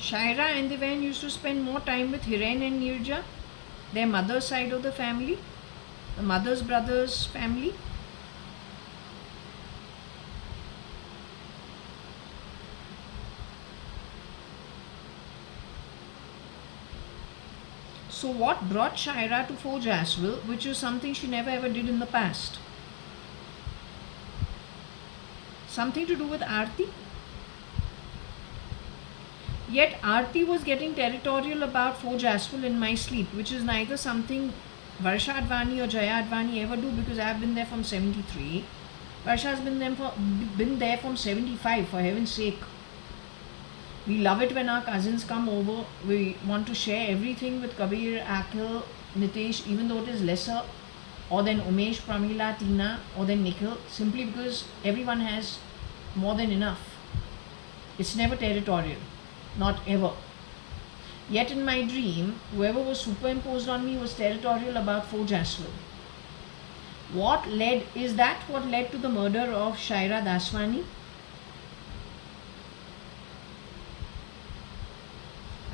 Shaira and Devan used to spend more time with Hiren and Neerja, their mother's side of the family, the mother's brother's family. So what brought Shaira to Fort Jaswell, which is something she never ever did in the past? Something to do with Aarti? Yet Aarti was getting territorial about Fort Jaswell in my sleep, which is neither something JAYA.ADVANI or JAYA.ADVANI ever do, because I have been there from 73. Varsha has been there from 75, for heaven's sake. We love it when our cousins come over. We want to share everything with Kabir, Akhil, Nitesh, even though it is lesser, or then Umesh, Pramila, Tina, or then Nikhil, simply because everyone has more than enough. It's never territorial, not ever. Yet in my dream, whoever was superimposed on me was territorial about Fort Jaswell. Is that what led to the murder of Shaira Daswani?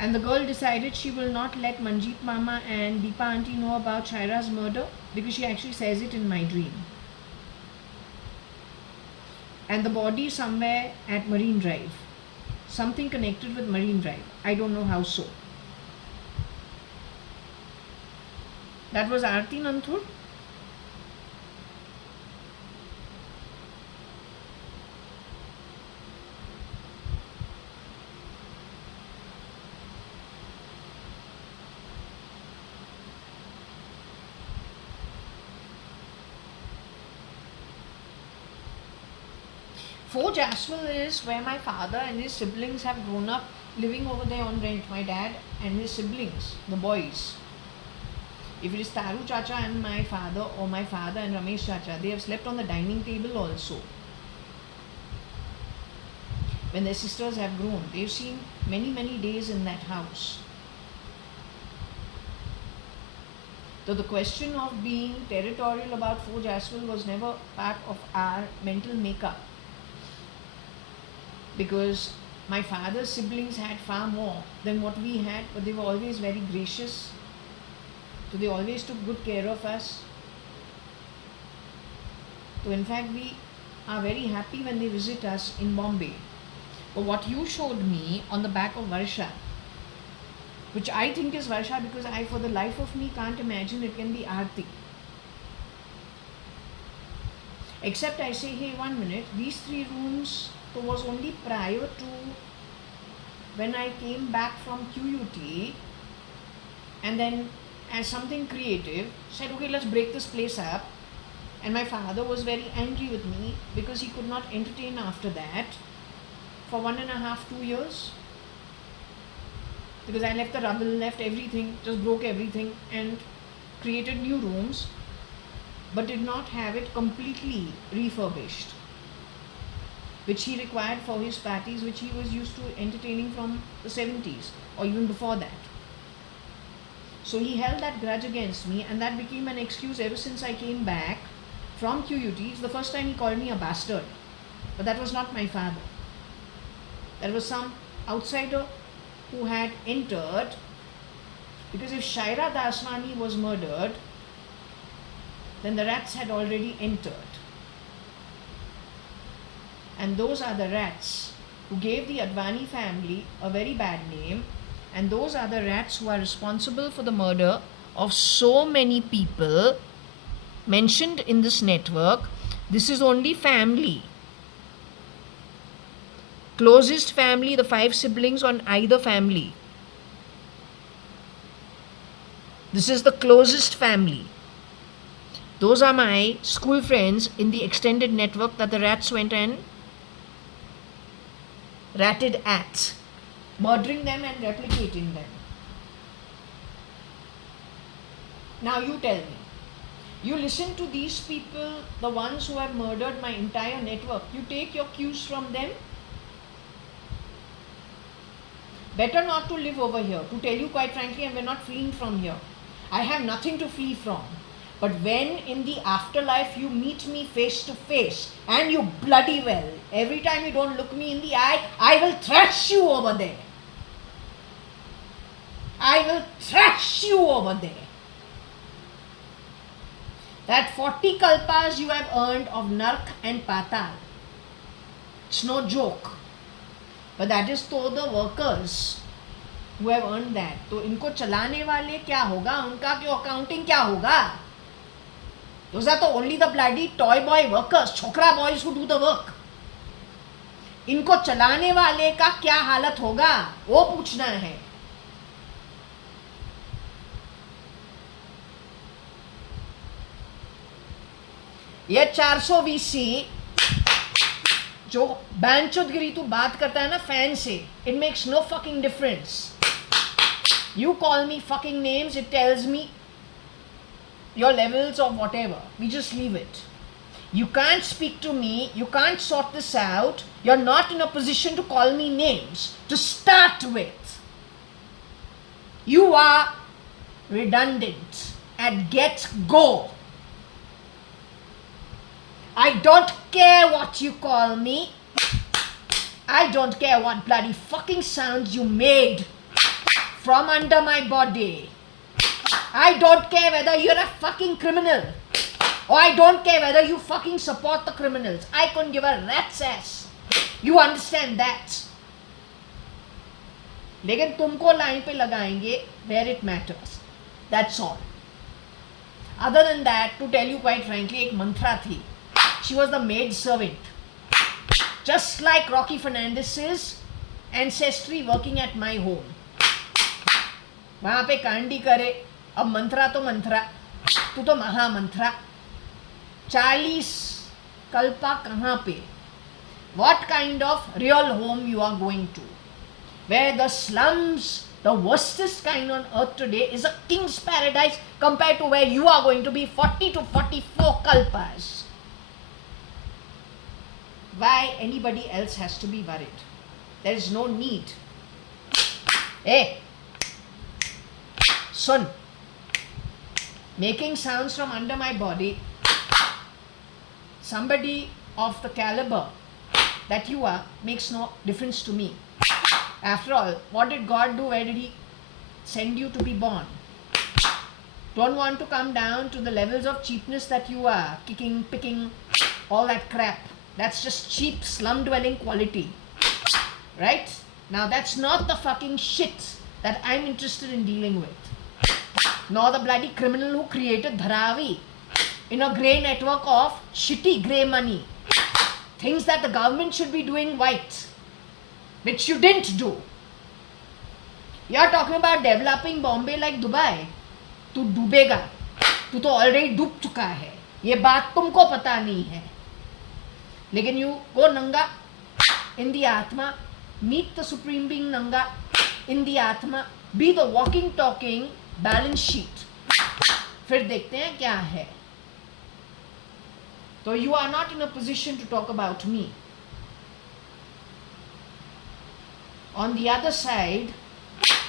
And the girl decided she will not let Manjeet Mama and Deepa Aunty know about Shaira's murder, because she actually says it in my dream. And the body is somewhere at Marine Drive. Something connected with Marine Drive. I don't know how so. That was Aarti Nanthur. Forge as well is where my father and his siblings have grown up living over there on rent. My dad and his siblings, the boys. If it is Taru Chacha and my father, or my father and Ramesh Chacha, they have slept on the dining table also. When their sisters have grown, they've seen many, many days in that house. So the question of being territorial about Forge as well was never part of our mental makeup. Because my father's siblings had far more than what we had, but they were always very gracious. So they always took good care of us. So in fact, we are very happy when they visit us in Bombay. But what you showed me on the back of Varsha, which I think is Varsha because I, for the life of me, can't imagine it can be Aarti. Except I say, hey, 1 minute, these 3 rooms was only prior to when I came back from QUT, and then as something creative, said, okay, let's break this place up. And my father was very angry with me because he could not entertain after that for 1.5, 2 years. Because I left the rubble, left everything, just broke everything and created new rooms, but did not have it completely refurbished, which he required for his parties, which he was used to entertaining from the 70s or even before that. So he held that grudge against me, and that became an excuse ever since I came back from QUT. It's the first time he called me a bastard. But that was not my father. That was some outsider who had entered, because if JAYA.ADVANI was murdered, then the rats had already entered. And those are the rats who gave the Advani family a very bad name, and those are the rats who are responsible for the murder of so many people mentioned in this network. This is only family. Closest family, the 5 siblings on either family. This is the closest family. Those are my school friends in the extended network that the rats went and ratted at, murdering them and replicating them. Now you tell me, you listen to these people, the ones who have murdered my entire network, you take your cues from them? Better not to live over here, to tell you quite frankly, and we're not fleeing from here. I have nothing to flee from. But when in the afterlife you meet me face to face, and you bloody well, every time you don't look me in the eye, I will thrash you over there. I will thrash you over there. That 40 kalpas you have earned of Nark and Patal, it's no joke. But that is to the workers who have earned that. तो इनको चलाने वाले क्या होगा? उनका क्यों accounting क्या होगा? Those are the only the bloody toy boy workers, छोकरा boys who do the work. इनको चलाने वाले का क्या हालत होगा? वो पूछना है. ये 420 जो बैंचोदगिरी तू बात करता है ना फैन से, it makes no fucking difference. You call me fucking names, it tells me your levels of whatever. We just leave it. You can't speak to me, you can't sort this out, you're not in a position to call me names to start with. You are redundant at get-go. I don't care what you call me. I don't care what bloody fucking sounds you made from under my body. I don't care whether you're a fucking criminal, or I don't care whether you fucking support the criminals. I couldn't give a rat's ass. You understand that? लेकिन तुमको line पे लगाएंगे where it matters. That's all. Other than that, to tell you quite frankly, एक मंत्रा थी. She was the maid servant. Just like Rocky Fernandez's ancestry working at my home. वहाँ पे कांडी करे, अब मंत्रा तो मंत्रा, तू तो महामंत्रा. 40 कल्पा कहाँ पे? what kind of real home you are going to. Where the slums, the worstest kind on earth today, is a king's paradise compared to where you are going to be 40 to 44 kalpas. Why anybody else has to be worried? There is no need. Hey, son, making sounds from under my body. Somebody of the caliber that you are makes no difference to me. After all, what did God do? Where did He send you to be born? Don't want to come down to the levels of cheapness that you are, kicking, picking, all that crap. That's just cheap slum dwelling quality. Right? Now that's not the fucking shit that I'm interested in dealing with. Nor the bloody criminal who created Dharavi in a grey network of shitty grey money. Things that the government should be doing white, which you didn't do. You're talking about developing Bombay like Dubai. तू डूबेगा, तू तो already डूब चुका है, ये बात तुमको पता नहीं है. लेकिन you go नंगा in the आत्मा, meet the supreme being नंगा in the आत्मा, be the walking talking balance sheet. फिर देखते हैं क्या है. So you are not in a position to talk about me. On the other side,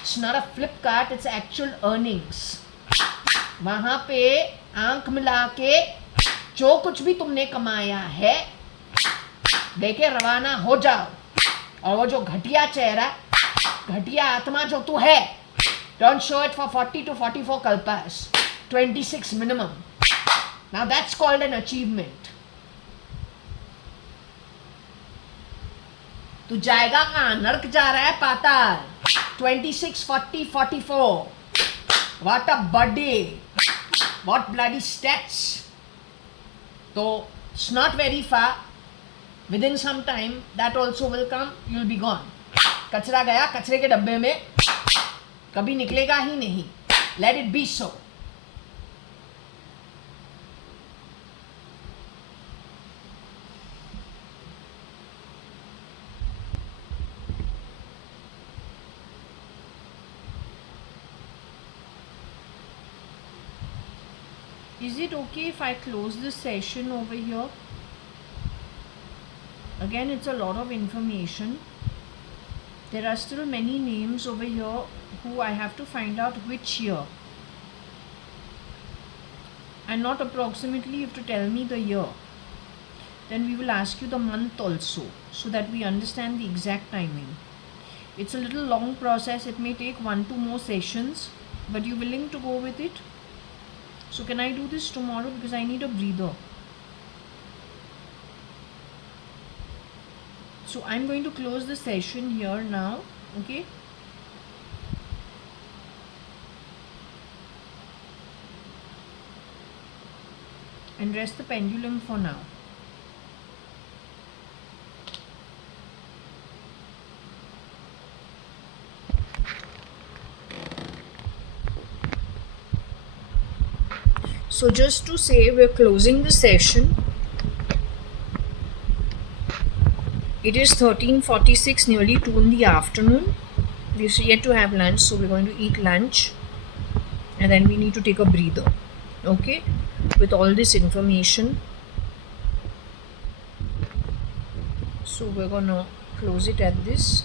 it's not a flip cart, it's actual earnings. वहाँ पे आंख मिला के जो कुछ भी तुमने कमाया है लेके रवाना हो जाओ. और वो जो घटिया चेहरा, घटिया आत्मा जो तू है, don't show it for 40 to 44 kalpas, 26 minimum. Now that's called an achievement. तू जाएगा कहाँ? नर्क जा रहा है, पाताल. 26, 40, 44. What a body. What bloody stats. So it's not very far. Within some time that also will come. You'll be gone. कचरा गया कचरे के डब्बे में, कभी निकलेगा ही नहीं. Let it be so. Is it okay if I close this session over here? Again, it's a lot of information. There are still many names over here who I have to find out which year. And not approximately, you have to tell me the year. Then we will ask you the month also, so that we understand the exact timing. It's a little long process. It may take 1-2 more sessions, but you willing to go with it? So can I do this tomorrow, because I need a breather. So I'm going to close the session here now, okay? And rest the pendulum for now. So just to say, we're closing the session. It is 13:46, nearly 2 in the afternoon. We're yet to have lunch, so we're going to eat lunch. And then we need to take a breather. Okay? With all this information. So we're going to close it at this.